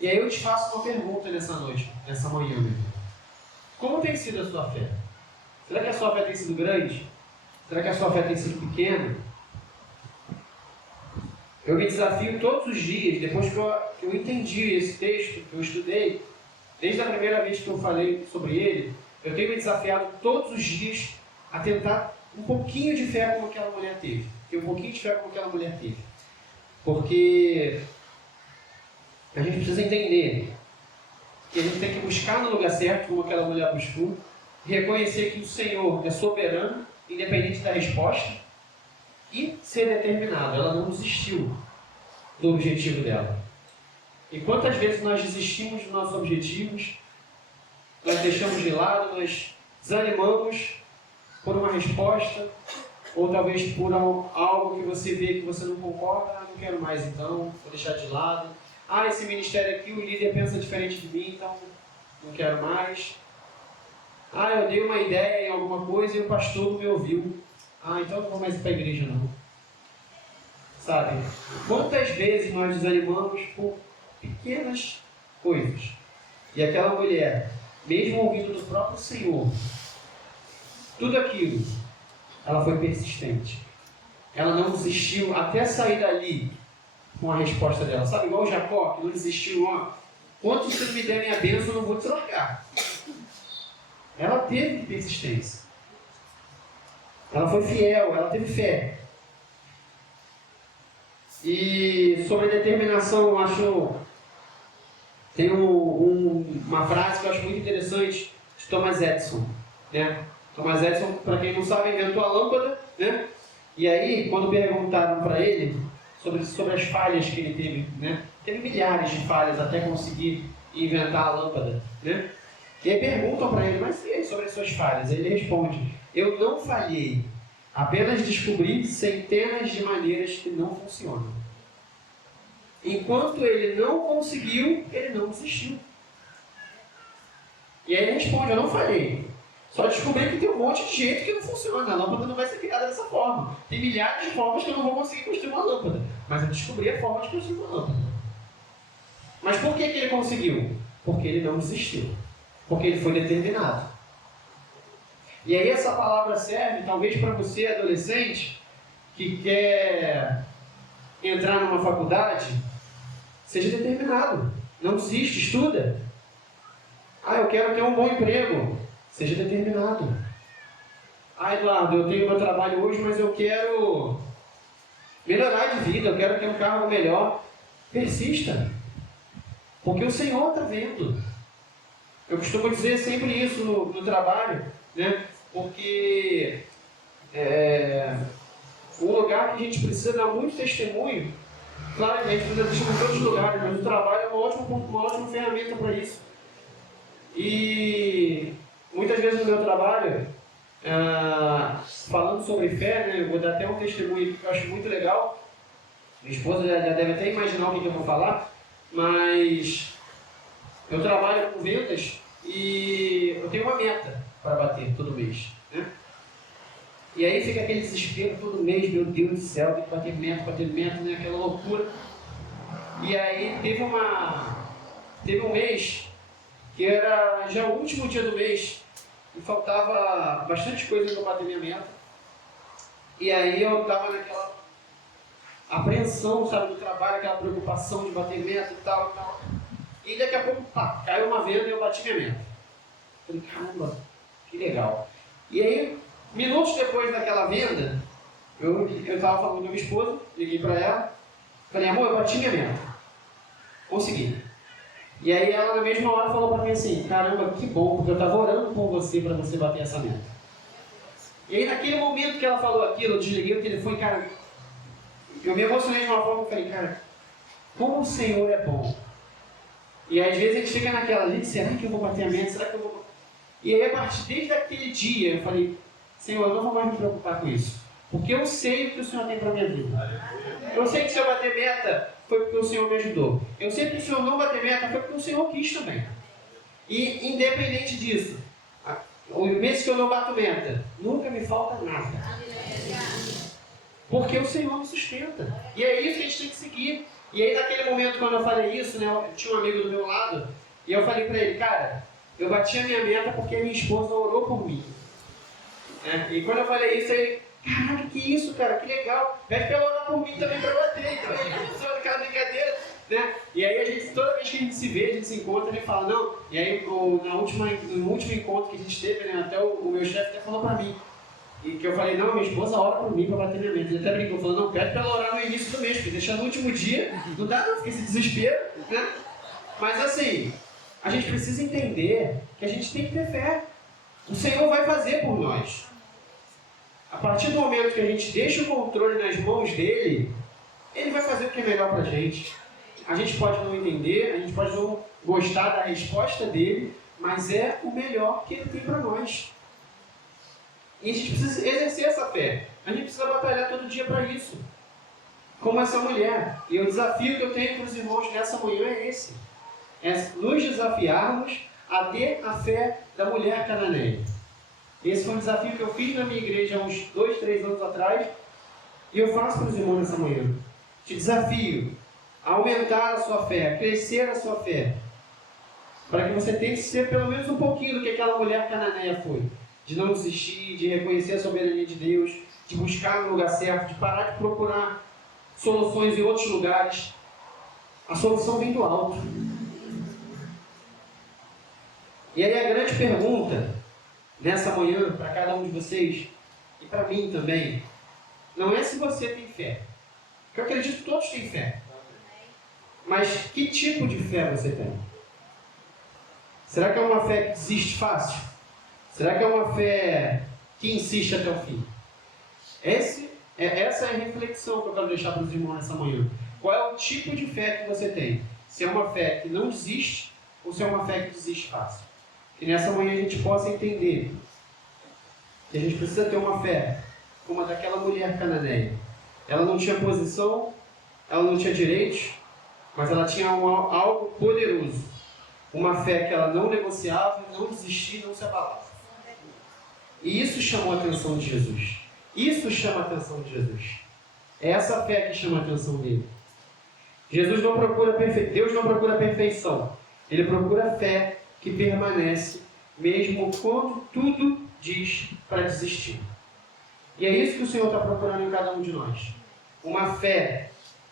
E aí eu te faço uma pergunta nessa noite, nessa manhã mesmo. Como tem sido a sua fé? Será que a sua fé tem sido grande? Será que a sua fé tem sido pequena? Eu me desafio todos os dias, depois que eu entendi esse texto, que eu estudei, desde a primeira vez que eu falei sobre ele, eu tenho me desafiado todos os dias a tentar um pouquinho de fé como aquela mulher teve. Ter um pouquinho de fé como aquela mulher teve. Porque a gente precisa entender que a gente tem que buscar no lugar certo, como aquela mulher buscou, reconhecer que o Senhor é soberano, independente da resposta, e ser determinado. Ela não desistiu do objetivo dela. E quantas vezes nós desistimos dos nossos objetivos, nós deixamos de lado, nós desanimamos por uma resposta, ou talvez por algo que você vê que você não concorda, não quero mais então, vou deixar de lado. Esse ministério aqui, o líder pensa diferente de mim, então não quero mais. Eu dei uma ideia em alguma coisa e o pastor não me ouviu. Então não vou mais ir para a igreja não. Sabe? Quantas vezes nós desanimamos por pequenas coisas? E aquela mulher, mesmo ouvindo do próprio Senhor, tudo aquilo, ela foi persistente. Ela não desistiu até sair dali com a resposta dela. Sabe, igual o Jacó, que não desistiu, quanto você me der minha bênção, eu não vou te largar. Ela teve persistência. Ela foi fiel, ela teve fé. E sobre determinação, eu acho... Tem uma frase que eu acho muito interessante de Thomas Edison, né? Thomas Edison, para quem não sabe, inventou a lâmpada, né? E aí, quando perguntaram para ele sobre as falhas que ele teve, né? Teve milhares de falhas até conseguir inventar a lâmpada, né? E aí perguntam para ele, mas e aí sobre as suas falhas? Ele responde, eu não falhei, apenas descobri centenas de maneiras que não funcionam. Enquanto ele não conseguiu, ele não desistiu. E aí ele responde, eu não falhei. Só descobri que tem um monte de jeito que não funciona. A lâmpada não vai ser criada dessa forma. Tem milhares de formas que eu não vou conseguir construir uma lâmpada. Mas eu descobri a forma de construir uma lâmpada. Mas por que ele conseguiu? Porque ele não desistiu. Porque ele foi determinado. E aí essa palavra serve talvez para você, adolescente, que quer entrar numa faculdade, seja determinado. Não desiste, estuda. Eu quero ter um bom emprego. Seja determinado. Eduardo, eu tenho meu trabalho hoje, mas eu quero melhorar de vida, eu quero ter um carro melhor. Persista. Porque o Senhor está vendo. Eu costumo dizer sempre isso no trabalho, né? Porque um lugar que a gente precisa dar muito testemunho, claro que a gente precisa testemunhar em todos os lugares, mas o trabalho é uma ótima ferramenta para isso. E muitas vezes no meu trabalho, falando sobre fé, né, eu vou dar até um testemunho que eu acho muito legal. Minha esposa já deve até imaginar o que eu vou falar, mas eu trabalho com vendas e eu tenho uma meta para bater todo mês, né? E aí fica aquele desespero todo mês, meu Deus do céu, tem que bater meta, né? Aquela loucura. E aí teve um mês que era já o último dia do mês e faltava bastante coisa para bater minha meta. E aí eu estava naquela apreensão, sabe, do trabalho, aquela preocupação de bater meta e tal. E daqui a pouco, caiu uma venda e eu bati minha meta. Falei, caramba, que legal. E aí, minutos depois daquela venda, eu estava falando com a minha esposa, liguei para ela, falei, amor, eu bati minha meta. Consegui. E aí ela na mesma hora falou para mim assim, caramba, que bom, porque eu estava orando por você para você bater essa meta. E aí naquele momento que ela falou aquilo, eu desliguei o telefone, cara, eu me emocionei de uma forma, eu falei, cara, como o Senhor é bom. E às vezes a gente fica naquela, será que eu vou bater a meta? Será que eu vou... E aí desde aquele dia eu falei, Senhor, eu não vou mais me preocupar com isso. Porque eu sei o que o Senhor tem para a minha vida. Eu sei que se eu bater meta, foi porque o Senhor me ajudou. Eu sei que se eu não bater meta, foi porque o Senhor quis também. E independente disso, o mês que eu não bato meta, nunca me falta nada. Porque o Senhor me sustenta. E é isso que a gente tem que seguir. E aí naquele momento, quando eu falei isso, né, eu tinha um amigo do meu lado, e eu falei para ele, cara, eu bati a minha meta porque a minha esposa orou por mim. E quando eu falei isso, ele, caraca, que isso, cara, que legal. Pede pra ela orar por mim também pra bater. Então a gente começou aquela brincadeira, né? E aí a gente, toda vez que a gente se vê, a gente se encontra, ele fala, não. E aí no último encontro que a gente teve, né, até o meu chefe até falou pra mim. E que eu falei, não, minha esposa ora por mim pra bater minha meta. Ele até brincou, falou, não, pede pra ela orar no início do mês, porque deixar no último dia, não dá não, fica esse desespero, né? Mas assim, a gente precisa entender que a gente tem que ter fé. O Senhor vai fazer por nós. A partir do momento que a gente deixa o controle nas mãos dele, ele vai fazer o que é melhor pra gente. A gente pode não entender, a gente pode não gostar da resposta dele, mas é o melhor que ele tem para nós. E a gente precisa exercer essa fé. A gente precisa batalhar todo dia para isso. Como essa mulher. E o desafio que eu tenho para os irmãos nessa manhã é esse. É nos desafiarmos a ter a fé da mulher cananeia. Esse foi um desafio que eu fiz na minha igreja há uns 2, 3 anos atrás. E eu faço para os irmãos nessa manhã. Te desafio a aumentar a sua fé, a crescer a sua fé. Para que você tente ser pelo menos um pouquinho do que aquela mulher cananeia foi. De não desistir, de reconhecer a soberania de Deus, de buscar no lugar certo, de parar de procurar soluções em outros lugares. A solução vem do alto. E aí a grande pergunta, nessa manhã, para cada um de vocês, e para mim também, não é se você tem fé. Porque eu acredito que todos têm fé. Mas que tipo de fé você tem? Será que é uma fé que desiste fácil? Será que é uma fé que insiste até o fim? Essa é a reflexão que eu quero deixar para os irmãos nessa manhã. Qual é o tipo de fé que você tem? Se é uma fé que não desiste ou se é uma fé que desiste fácil? Que nessa manhã a gente possa entender que a gente precisa ter uma fé como a daquela mulher cananeia. Ela não tinha posição, ela não tinha direitos, mas ela tinha algo poderoso. Uma fé que ela não negociava, não desistia, não se abalava. E isso chamou a atenção de Jesus. Isso chama a atenção de Jesus. É essa fé que chama a atenção dele. Deus não procura perfeição. Ele procura fé que permanece, mesmo quando tudo diz para desistir. E é isso que o Senhor está procurando em cada um de nós. Uma fé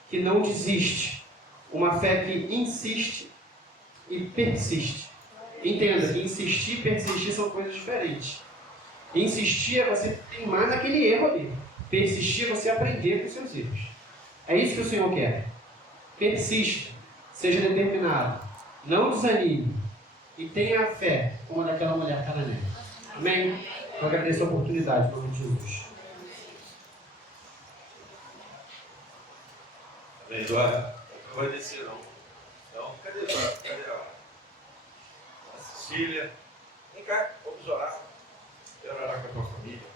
que não desiste. Uma fé que insiste e persiste. Entenda que insistir e persistir são coisas diferentes. Insistir é você teimar naquele erro ali. Persistir é você aprender com os seus erros. É isso que o Senhor quer. Persista, seja determinado, não desanime e tenha a fé como a daquela mulher cananeia. Amém? Eu agradeço a oportunidade, em nome de Jesus. Amém, Eduardo? Não vai descer, não. Não, cadê Eduardo? Cadê a Cecília? Vem cá, vamos orar. Quero orar com a tua família.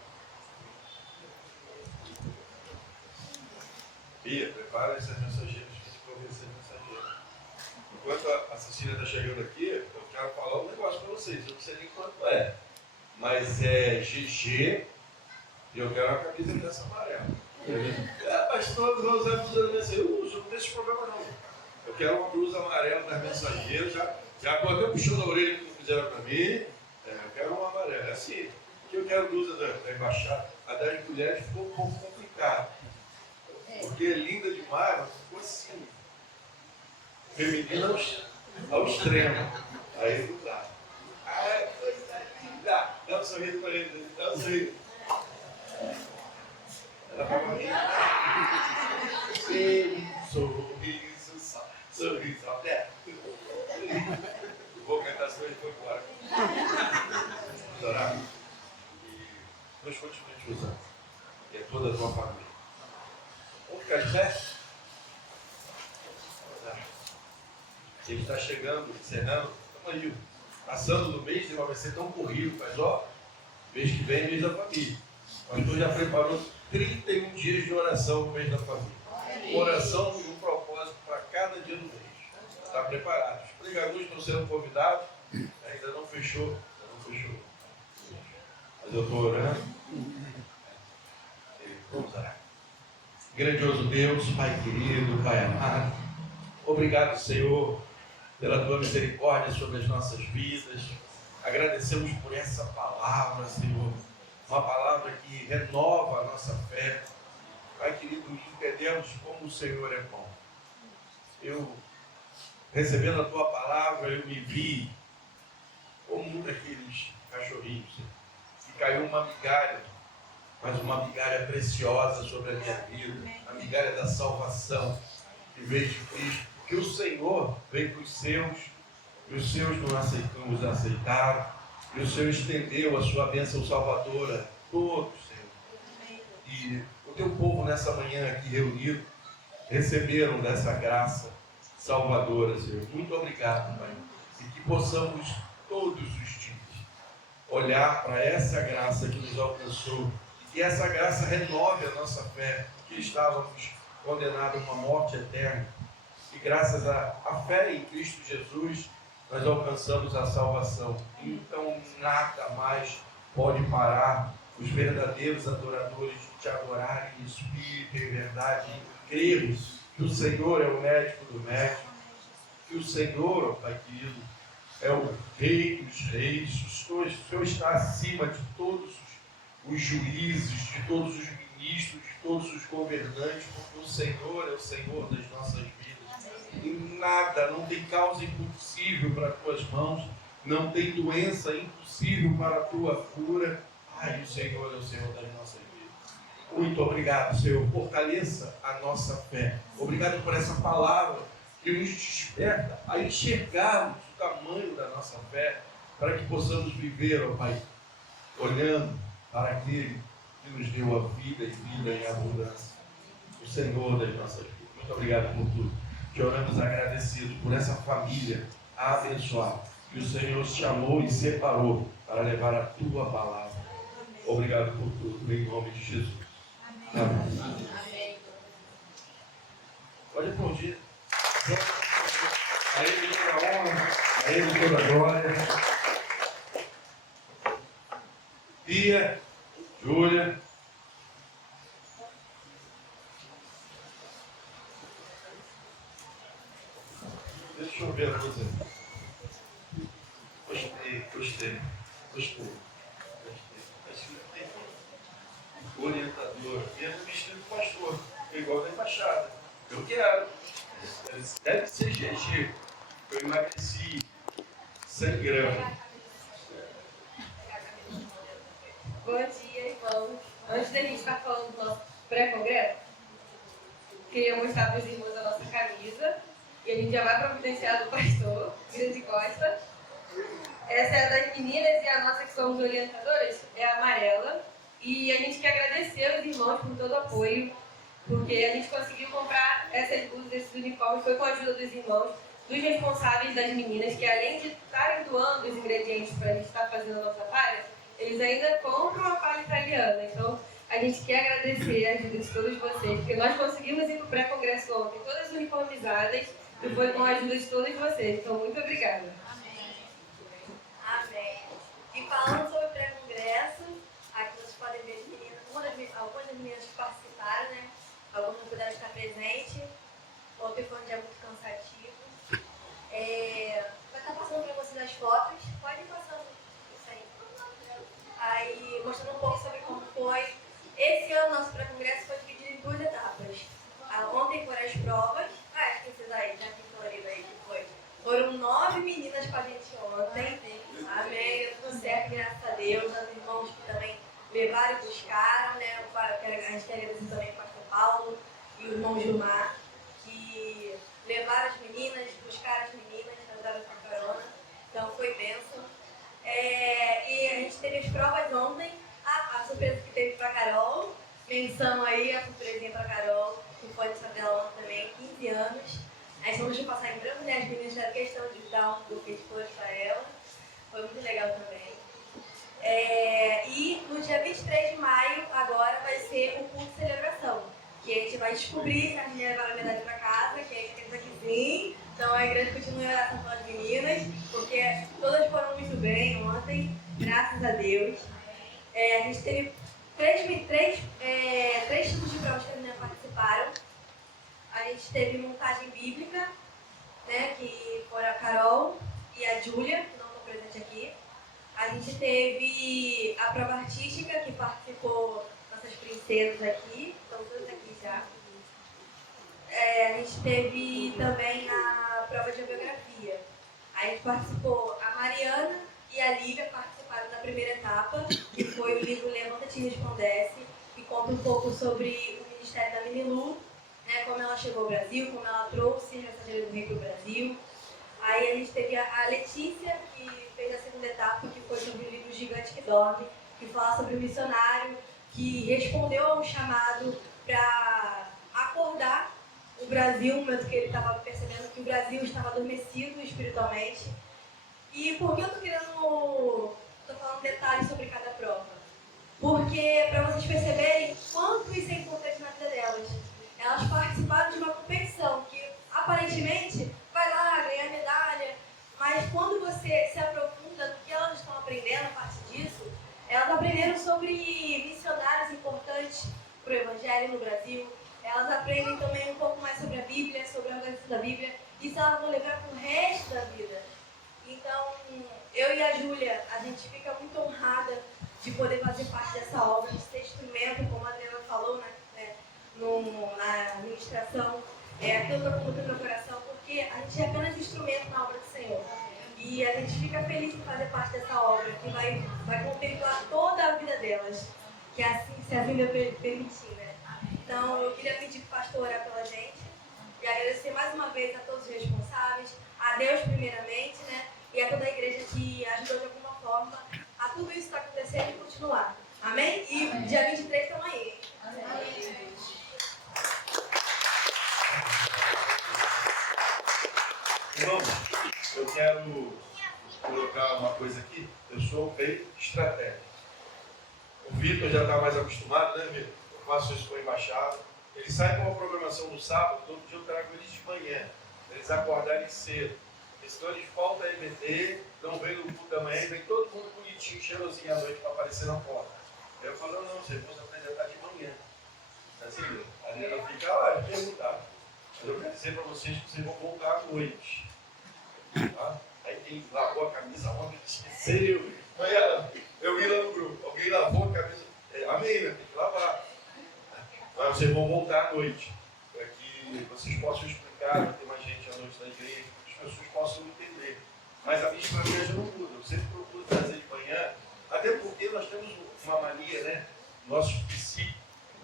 Bia, prepara esses mensageiros que se convencer mensageiro. Enquanto a Cecília está chegando aqui, eu quero falar um negócio para vocês. Eu não sei nem quanto é, mas é GG e eu quero a camisa dessa amarela. Pastor, não usa blusa mensageiro. Eu uso, não tem esse problema não. Eu quero uma blusa amarela das mensageiras. Já estou até puxando a orelha que não fizeram para mim. Eu quero uma amarela. É assim. Eu quero blusa da embaixada. A das mulheres ficou um pouco complicado. Porque é linda demais, mas ficou assim. Feminina ao extremo. Aí não dá. Ai, coisa linda. Dá um sorriso para ele. Dá um sorriso. Ela estava rindo. Sorriso até. Vou cantar as coisas e foi embora. Adorar. Deus continue te usando. E a toda a tua família. Vamos ficar de pé? A gente está chegando, encerrando. Estamos aí, passando no mês, vai ser tão corrido, mas ó, mês que vem é mês da família. O pastor já preparou 31 dias de oração no mês da família. Oração e um propósito para cada dia do mês. Está preparado. Os pregadores estão sendo convidados. Ainda não fechou. Mas eu estou orando. Vamos orar. Grandioso Deus, Pai querido, Pai amado. Obrigado, Senhor, pela Tua misericórdia sobre as nossas vidas. Agradecemos por essa palavra, Senhor. Uma palavra que renova a nossa fé. Pai querido, entendemos como o Senhor é bom. Eu, recebendo a Tua palavra, eu me vi como um daqueles cachorrinhos, que caiu uma migalha, mas uma migalha preciosa sobre a minha vida, a migalha da salvação, que veio de Cristo, que o Senhor veio para os seus, e os seus não nos aceitaram, e o Senhor estendeu a sua bênção salvadora a todos, Senhor. E o teu povo nessa manhã aqui reunido, receberam dessa graça salvadora, Senhor. Muito obrigado, Pai. E que possamos todos os dias olhar para essa graça que nos alcançou, e que essa graça renove a nossa fé, que estávamos condenados a uma morte eterna. E graças à fé em Cristo Jesus, nós alcançamos a salvação. Então nada mais pode parar os verdadeiros adoradores de te adorarem em espírito e em verdade, e crerem que o Senhor é o médico do médico, que o Senhor, Pai querido, é o Rei dos reis. O Senhor está acima de todos os juízes, de todos os ministros, de todos os governantes, porque o Senhor é o Senhor das nossas vidas. E nada, não tem causa impossível para as tuas mãos, não tem doença impossível para a tua cura. Ai, o Senhor é o Senhor das nossas vidas. Muito obrigado, Senhor. Fortaleça a nossa fé. Obrigado por essa palavra que nos desperta a enxergarmos o tamanho da nossa fé, para que possamos viver, ó Pai, olhando para aquele que nos deu a vida e vida em abundância, o Senhor das nossas vidas. Muito obrigado por tudo. Te oramos agradecidos por essa família abençoada que o Senhor chamou e separou para levar a tua palavra. Obrigado por tudo, em nome de Jesus. Amém. Amém. Pode aplaudir. A Ele toda a honra, a Ele toda a glória. Pia, Júlia. Deixa eu ver a coisa. Gostei. O orientador. E é vestido de pastor, igual da embaixada. Eu quero. Deve ser GG. Eu emagreci 100 gramas. Bom dia, irmãos. Antes da gente estar falando do nosso pré-congresso, queria mostrar para os irmãos a nossa camisa. E a gente já vai providenciar do pastor, Grande Costa. Essa é das meninas e a nossa, que somos orientadoras, é a amarela. E a gente quer agradecer aos irmãos por todo o apoio, porque a gente conseguiu comprar essas blusas, esses uniformes, foi com a ajuda dos irmãos, dos responsáveis das meninas, que além de estarem doando os ingredientes para a gente estar fazendo a nossa palha, eles ainda compram a palha italiana. Então, a gente quer agradecer a ajuda de todos vocês, porque nós conseguimos ir para o pré-congresso ontem, todas uniformizadas, e foi com a ajuda de todos vocês. Então, muito obrigada. Amém. Amém. E falando sobre o pré-congresso, aqui vocês podem ver as meninas, algumas das meninas que participaram, né? Algumas não puderam estar presentes. Ontem foi um dia muito cansativo. Vai estar passando para vocês as fotos. Pode ir passando isso aí. Aí, mostrando um pouco sobre como foi. Esse ano, nosso pré-congresso foi dividido em 2 etapas. Ontem foram as provas. Acho que vocês aí, já tem colorido aí que foi. Foram 9 meninas com a gente ontem. Amém. Deu tudo certo, graças a Deus. Os irmãos que também levaram e buscaram, né? A gente quer agradecer também o pastor Paulo e o irmão Gilmar, que levaram as meninas, buscaram as meninas, ajudaram com a carona. Então foi bênção. E a gente teve as provas ontem. A surpresa que teve para Carol. Menção aí, a surpresinha para Carol, que foi de dela ontem também, 15 anos. Aí vamos passar em branco, né? As meninas fizeram questão de dar um buquê de flores para ela. Foi muito legal também. E no dia 23 de maio, descobrir se as meninas levaram a medalha para casa, que a gente acredita que sim. Então a igreja continua em oração pelas meninas, porque todas foram muito bem ontem, graças a Deus. A gente teve três tipos de provas que as meninas participaram. A gente teve montagem bíblica, né, que foram a Carol e a Júlia, que não estão presentes aqui. A gente teve a prova artística, que participou nossas princesas aqui, estão todas aqui já. A gente teve também a prova de biografia. A gente participou, a Mariana e a Lívia participaram da primeira etapa, que foi o livro Levanta-te e Resplandece, que conta um pouco sobre o ministério da Minilu, né, como ela chegou ao Brasil, como ela trouxe a mensageira do rei para o Brasil. Aí a gente teve a Letícia, que fez a segunda etapa, que foi sobre o livro Gigante que Dorme, que fala sobre o missionário que respondeu a um chamado para acordar o Brasil, no momento que ele estava percebendo que o Brasil estava adormecido espiritualmente. E por que eu estou falando detalhes sobre cada prova? Porque, para vocês perceberem quanto isso é importante na vida delas. Elas participaram de uma competição que, aparentemente, vai lá ganhar medalha, mas quando você se aprofunda no que elas estão aprendendo a partir disso, elas aprenderam sobre missionários importantes para o Evangelho no Brasil. Elas aprendem também um pouco mais sobre a Bíblia, sobre a organização da Bíblia. Isso elas vão levar para o resto da vida. Então, eu e a Júlia, a gente fica muito honrada de poder fazer parte dessa obra, de ser instrumento, como a Adriana falou, né, na administração. Aquilo está muito no meu coração, porque a gente é apenas instrumento na obra do Senhor. E a gente fica feliz em fazer parte dessa obra, que vai contemplar toda a vida delas, que assim, se assim Deus permitir, né? Então, eu queria pedir para o pastor orar pela gente e agradecer mais uma vez a todos os responsáveis, a Deus primeiramente, né? E a toda a igreja que ajudou de alguma forma a tudo isso que está acontecendo e continuar. Amém? E dia 23 estamos aí. Amém. Irmãos, eu quero colocar uma coisa aqui. Eu sou bem estratégico. O Vitor já está mais acostumado, né, Vitor? Eu faço isso com a embaixada. Eles saem com uma programação no sábado, todo dia eu trago eles de manhã. Eles acordarem cedo. Senão eles faltam a EBD, não vem no culto da manhã e vem todo mundo bonitinho, cheirosinho à noite para aparecer na porta. Aí eu falo, não, vocês vão se apresentar de manhã. Assim, a Adriana fica lá, de perguntar. Mas eu quero dizer para vocês que vocês vão voltar à noite. Tá? Aí quem lavou a camisa ontem esqueceu. Eu vi lá no grupo, alguém lavou a camisa. Amém, né? Tem que lavar. Mas vocês vão voltar à noite. Para que vocês possam explicar, ter mais gente à noite na igreja, que as pessoas possam entender. Mas a minha estratégia não muda. Eu sempre procuro trazer de manhã, até porque nós temos uma mania, né? Nosso psique,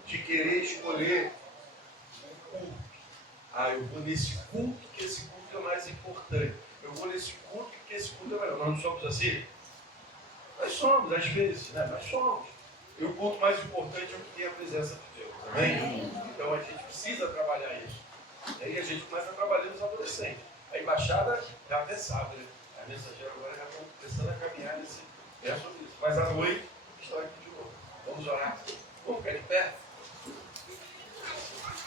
de querer escolher um culto. Eu vou nesse culto, que esse culto é mais importante. Eu vou nesse culto, que esse culto é melhor. Nós não somos assim? Nós somos, às vezes, né? Nós somos. E o culto mais importante é o que tem a presença de Deus. Amém? Então a gente precisa trabalhar isso. E aí a gente começa a trabalhar nos adolescentes. A embaixada já até sabe, né? A mensageira agora já está começando a caminhar nesse verso disso. Mas à noite, estou aqui de novo. Vamos orar. Vamos ficar de pé?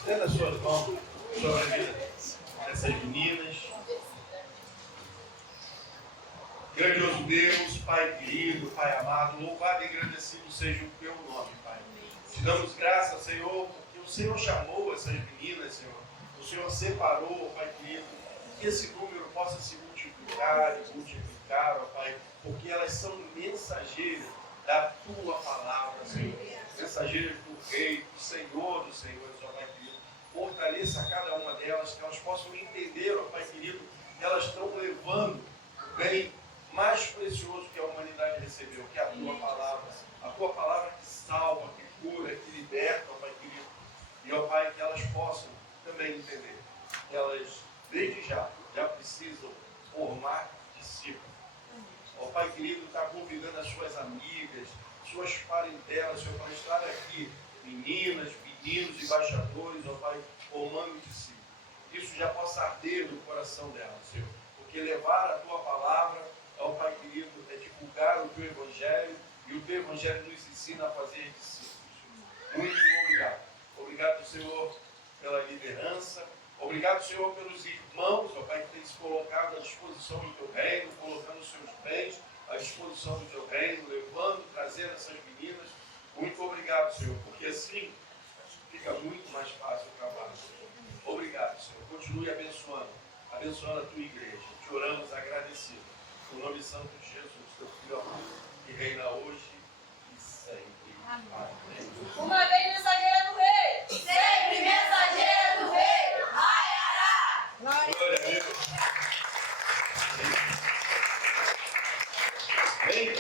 Tenda as suas mãos sobre a vida dessas meninas. Grandioso Deus, Pai querido, Pai amado, louvado e agradecido seja o teu nome, Pai. Te damos graças, Senhor, porque o Senhor chamou essas meninas, Senhor. O Senhor separou, Pai querido, que esse número possa se multiplicar e multiplicar, ó Pai, porque elas são mensageiras da tua palavra, Senhor. Mensageiras do Rei, do Senhor dos Senhores, ó Pai querido. Fortaleça cada uma delas, que elas possam entender, ó Pai querido, que elas estão levando o bem mais precioso que a humanidade recebeu, que é a tua palavra que salva, que cura, que liberta, ó Pai querido. E, ó Pai, que elas possam também entender que elas, desde já precisam formar discípulos. Ó Pai querido, está convidando as suas amigas, suas parentelas, Senhor, para estar aqui, meninas, meninos, embaixadores, ó Pai, formando discípulos. Isso já possa arder no coração delas, Senhor, porque levar a tua palavra, ó Pai querido, é divulgar o teu Evangelho, e o teu Evangelho nos ensina a fazer discípulos. Muito obrigado. Obrigado, Senhor, pela liderança. Obrigado, Senhor, pelos irmãos, ó Pai, que têm se colocado à disposição do Teu reino, colocando os seus bens à disposição do Teu reino, levando, trazendo essas meninas. Muito obrigado, Senhor, porque assim fica muito mais fácil o trabalho. Obrigado, Senhor. Continue abençoando a Tua igreja. Te oramos agradecidos. No nome santo de Jesus, Teu Filho amado, que reina hoje e sempre. Amém. Uma vez mensageira do rei. Sempre mensageira do rei. Raiará. Glória a Deus. Bem,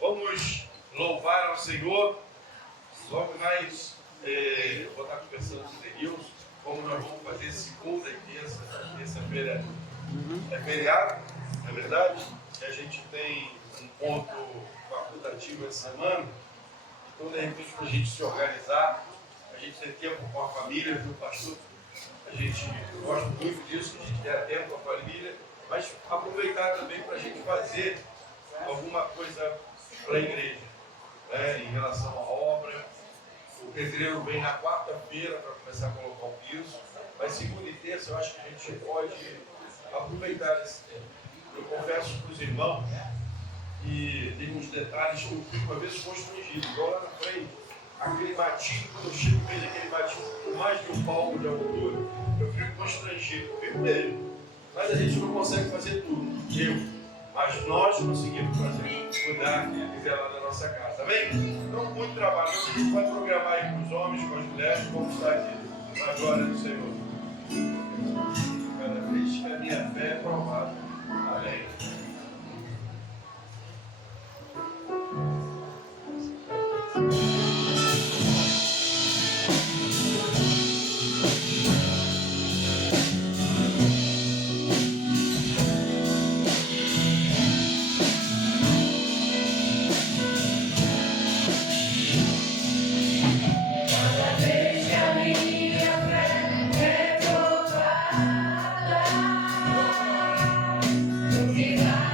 vamos louvar ao Senhor. Logo mais, vou estar conversando com o Denilson, como nós vamos fazer segunda e terça-feira é feriado, não é verdade? E a gente tem um ponto facultativo essa semana, então de repente para a gente se organizar, a gente ter tempo com a família, viu, pastor? A gente gosta muito disso, a gente ter tempo com a família, mas aproveitar também para a gente fazer alguma coisa para a igreja, né, em relação à obra. O pedreiro vem na quarta-feira para começar a colocar o piso, mas segunda e terça eu acho que a gente pode aproveitar esse tempo. Eu confesso para os irmãos que tem uns detalhes que eu fico às vezes constrangido, igual lá na frente, aquele matinho, quando eu chego e vejo aquele matinho com mais de um palmo de altura, eu fico constrangido, eu fico mesmo. Mas a gente não consegue fazer tudo, mas nós conseguimos fazer, cuidar e zelar da nossa casa, amém? Então, muito trabalho. Então, a gente vai programar aí com os homens, com as mulheres, como está aqui, na glória do Senhor. Cada vez que a minha fé é provada, amém? Viva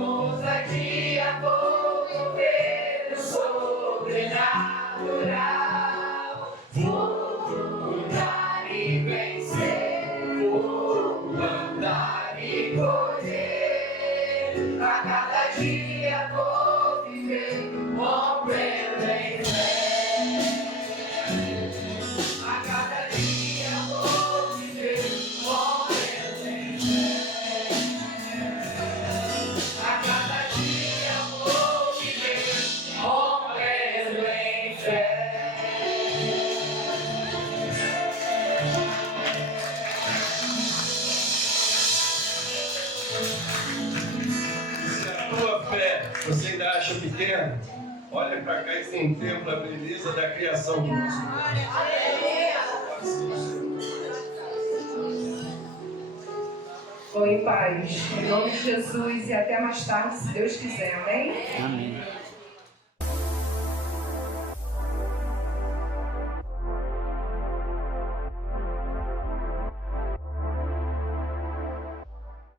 Ousadia, vou mover o sobrenatural. Vou lutar e vencer, vou andar e correr. A cada dia vou viver rompendo em fé. A cada dia vou viver rompendo em fé. A cada dia vou viver rompendo em fé. Se a tua fé você ainda acha pequena, olha para cá e contempla a beleza da criação de Deus. Vou em paz. Em nome de Jesus e até mais tarde, se Deus quiser. Amém? Amém.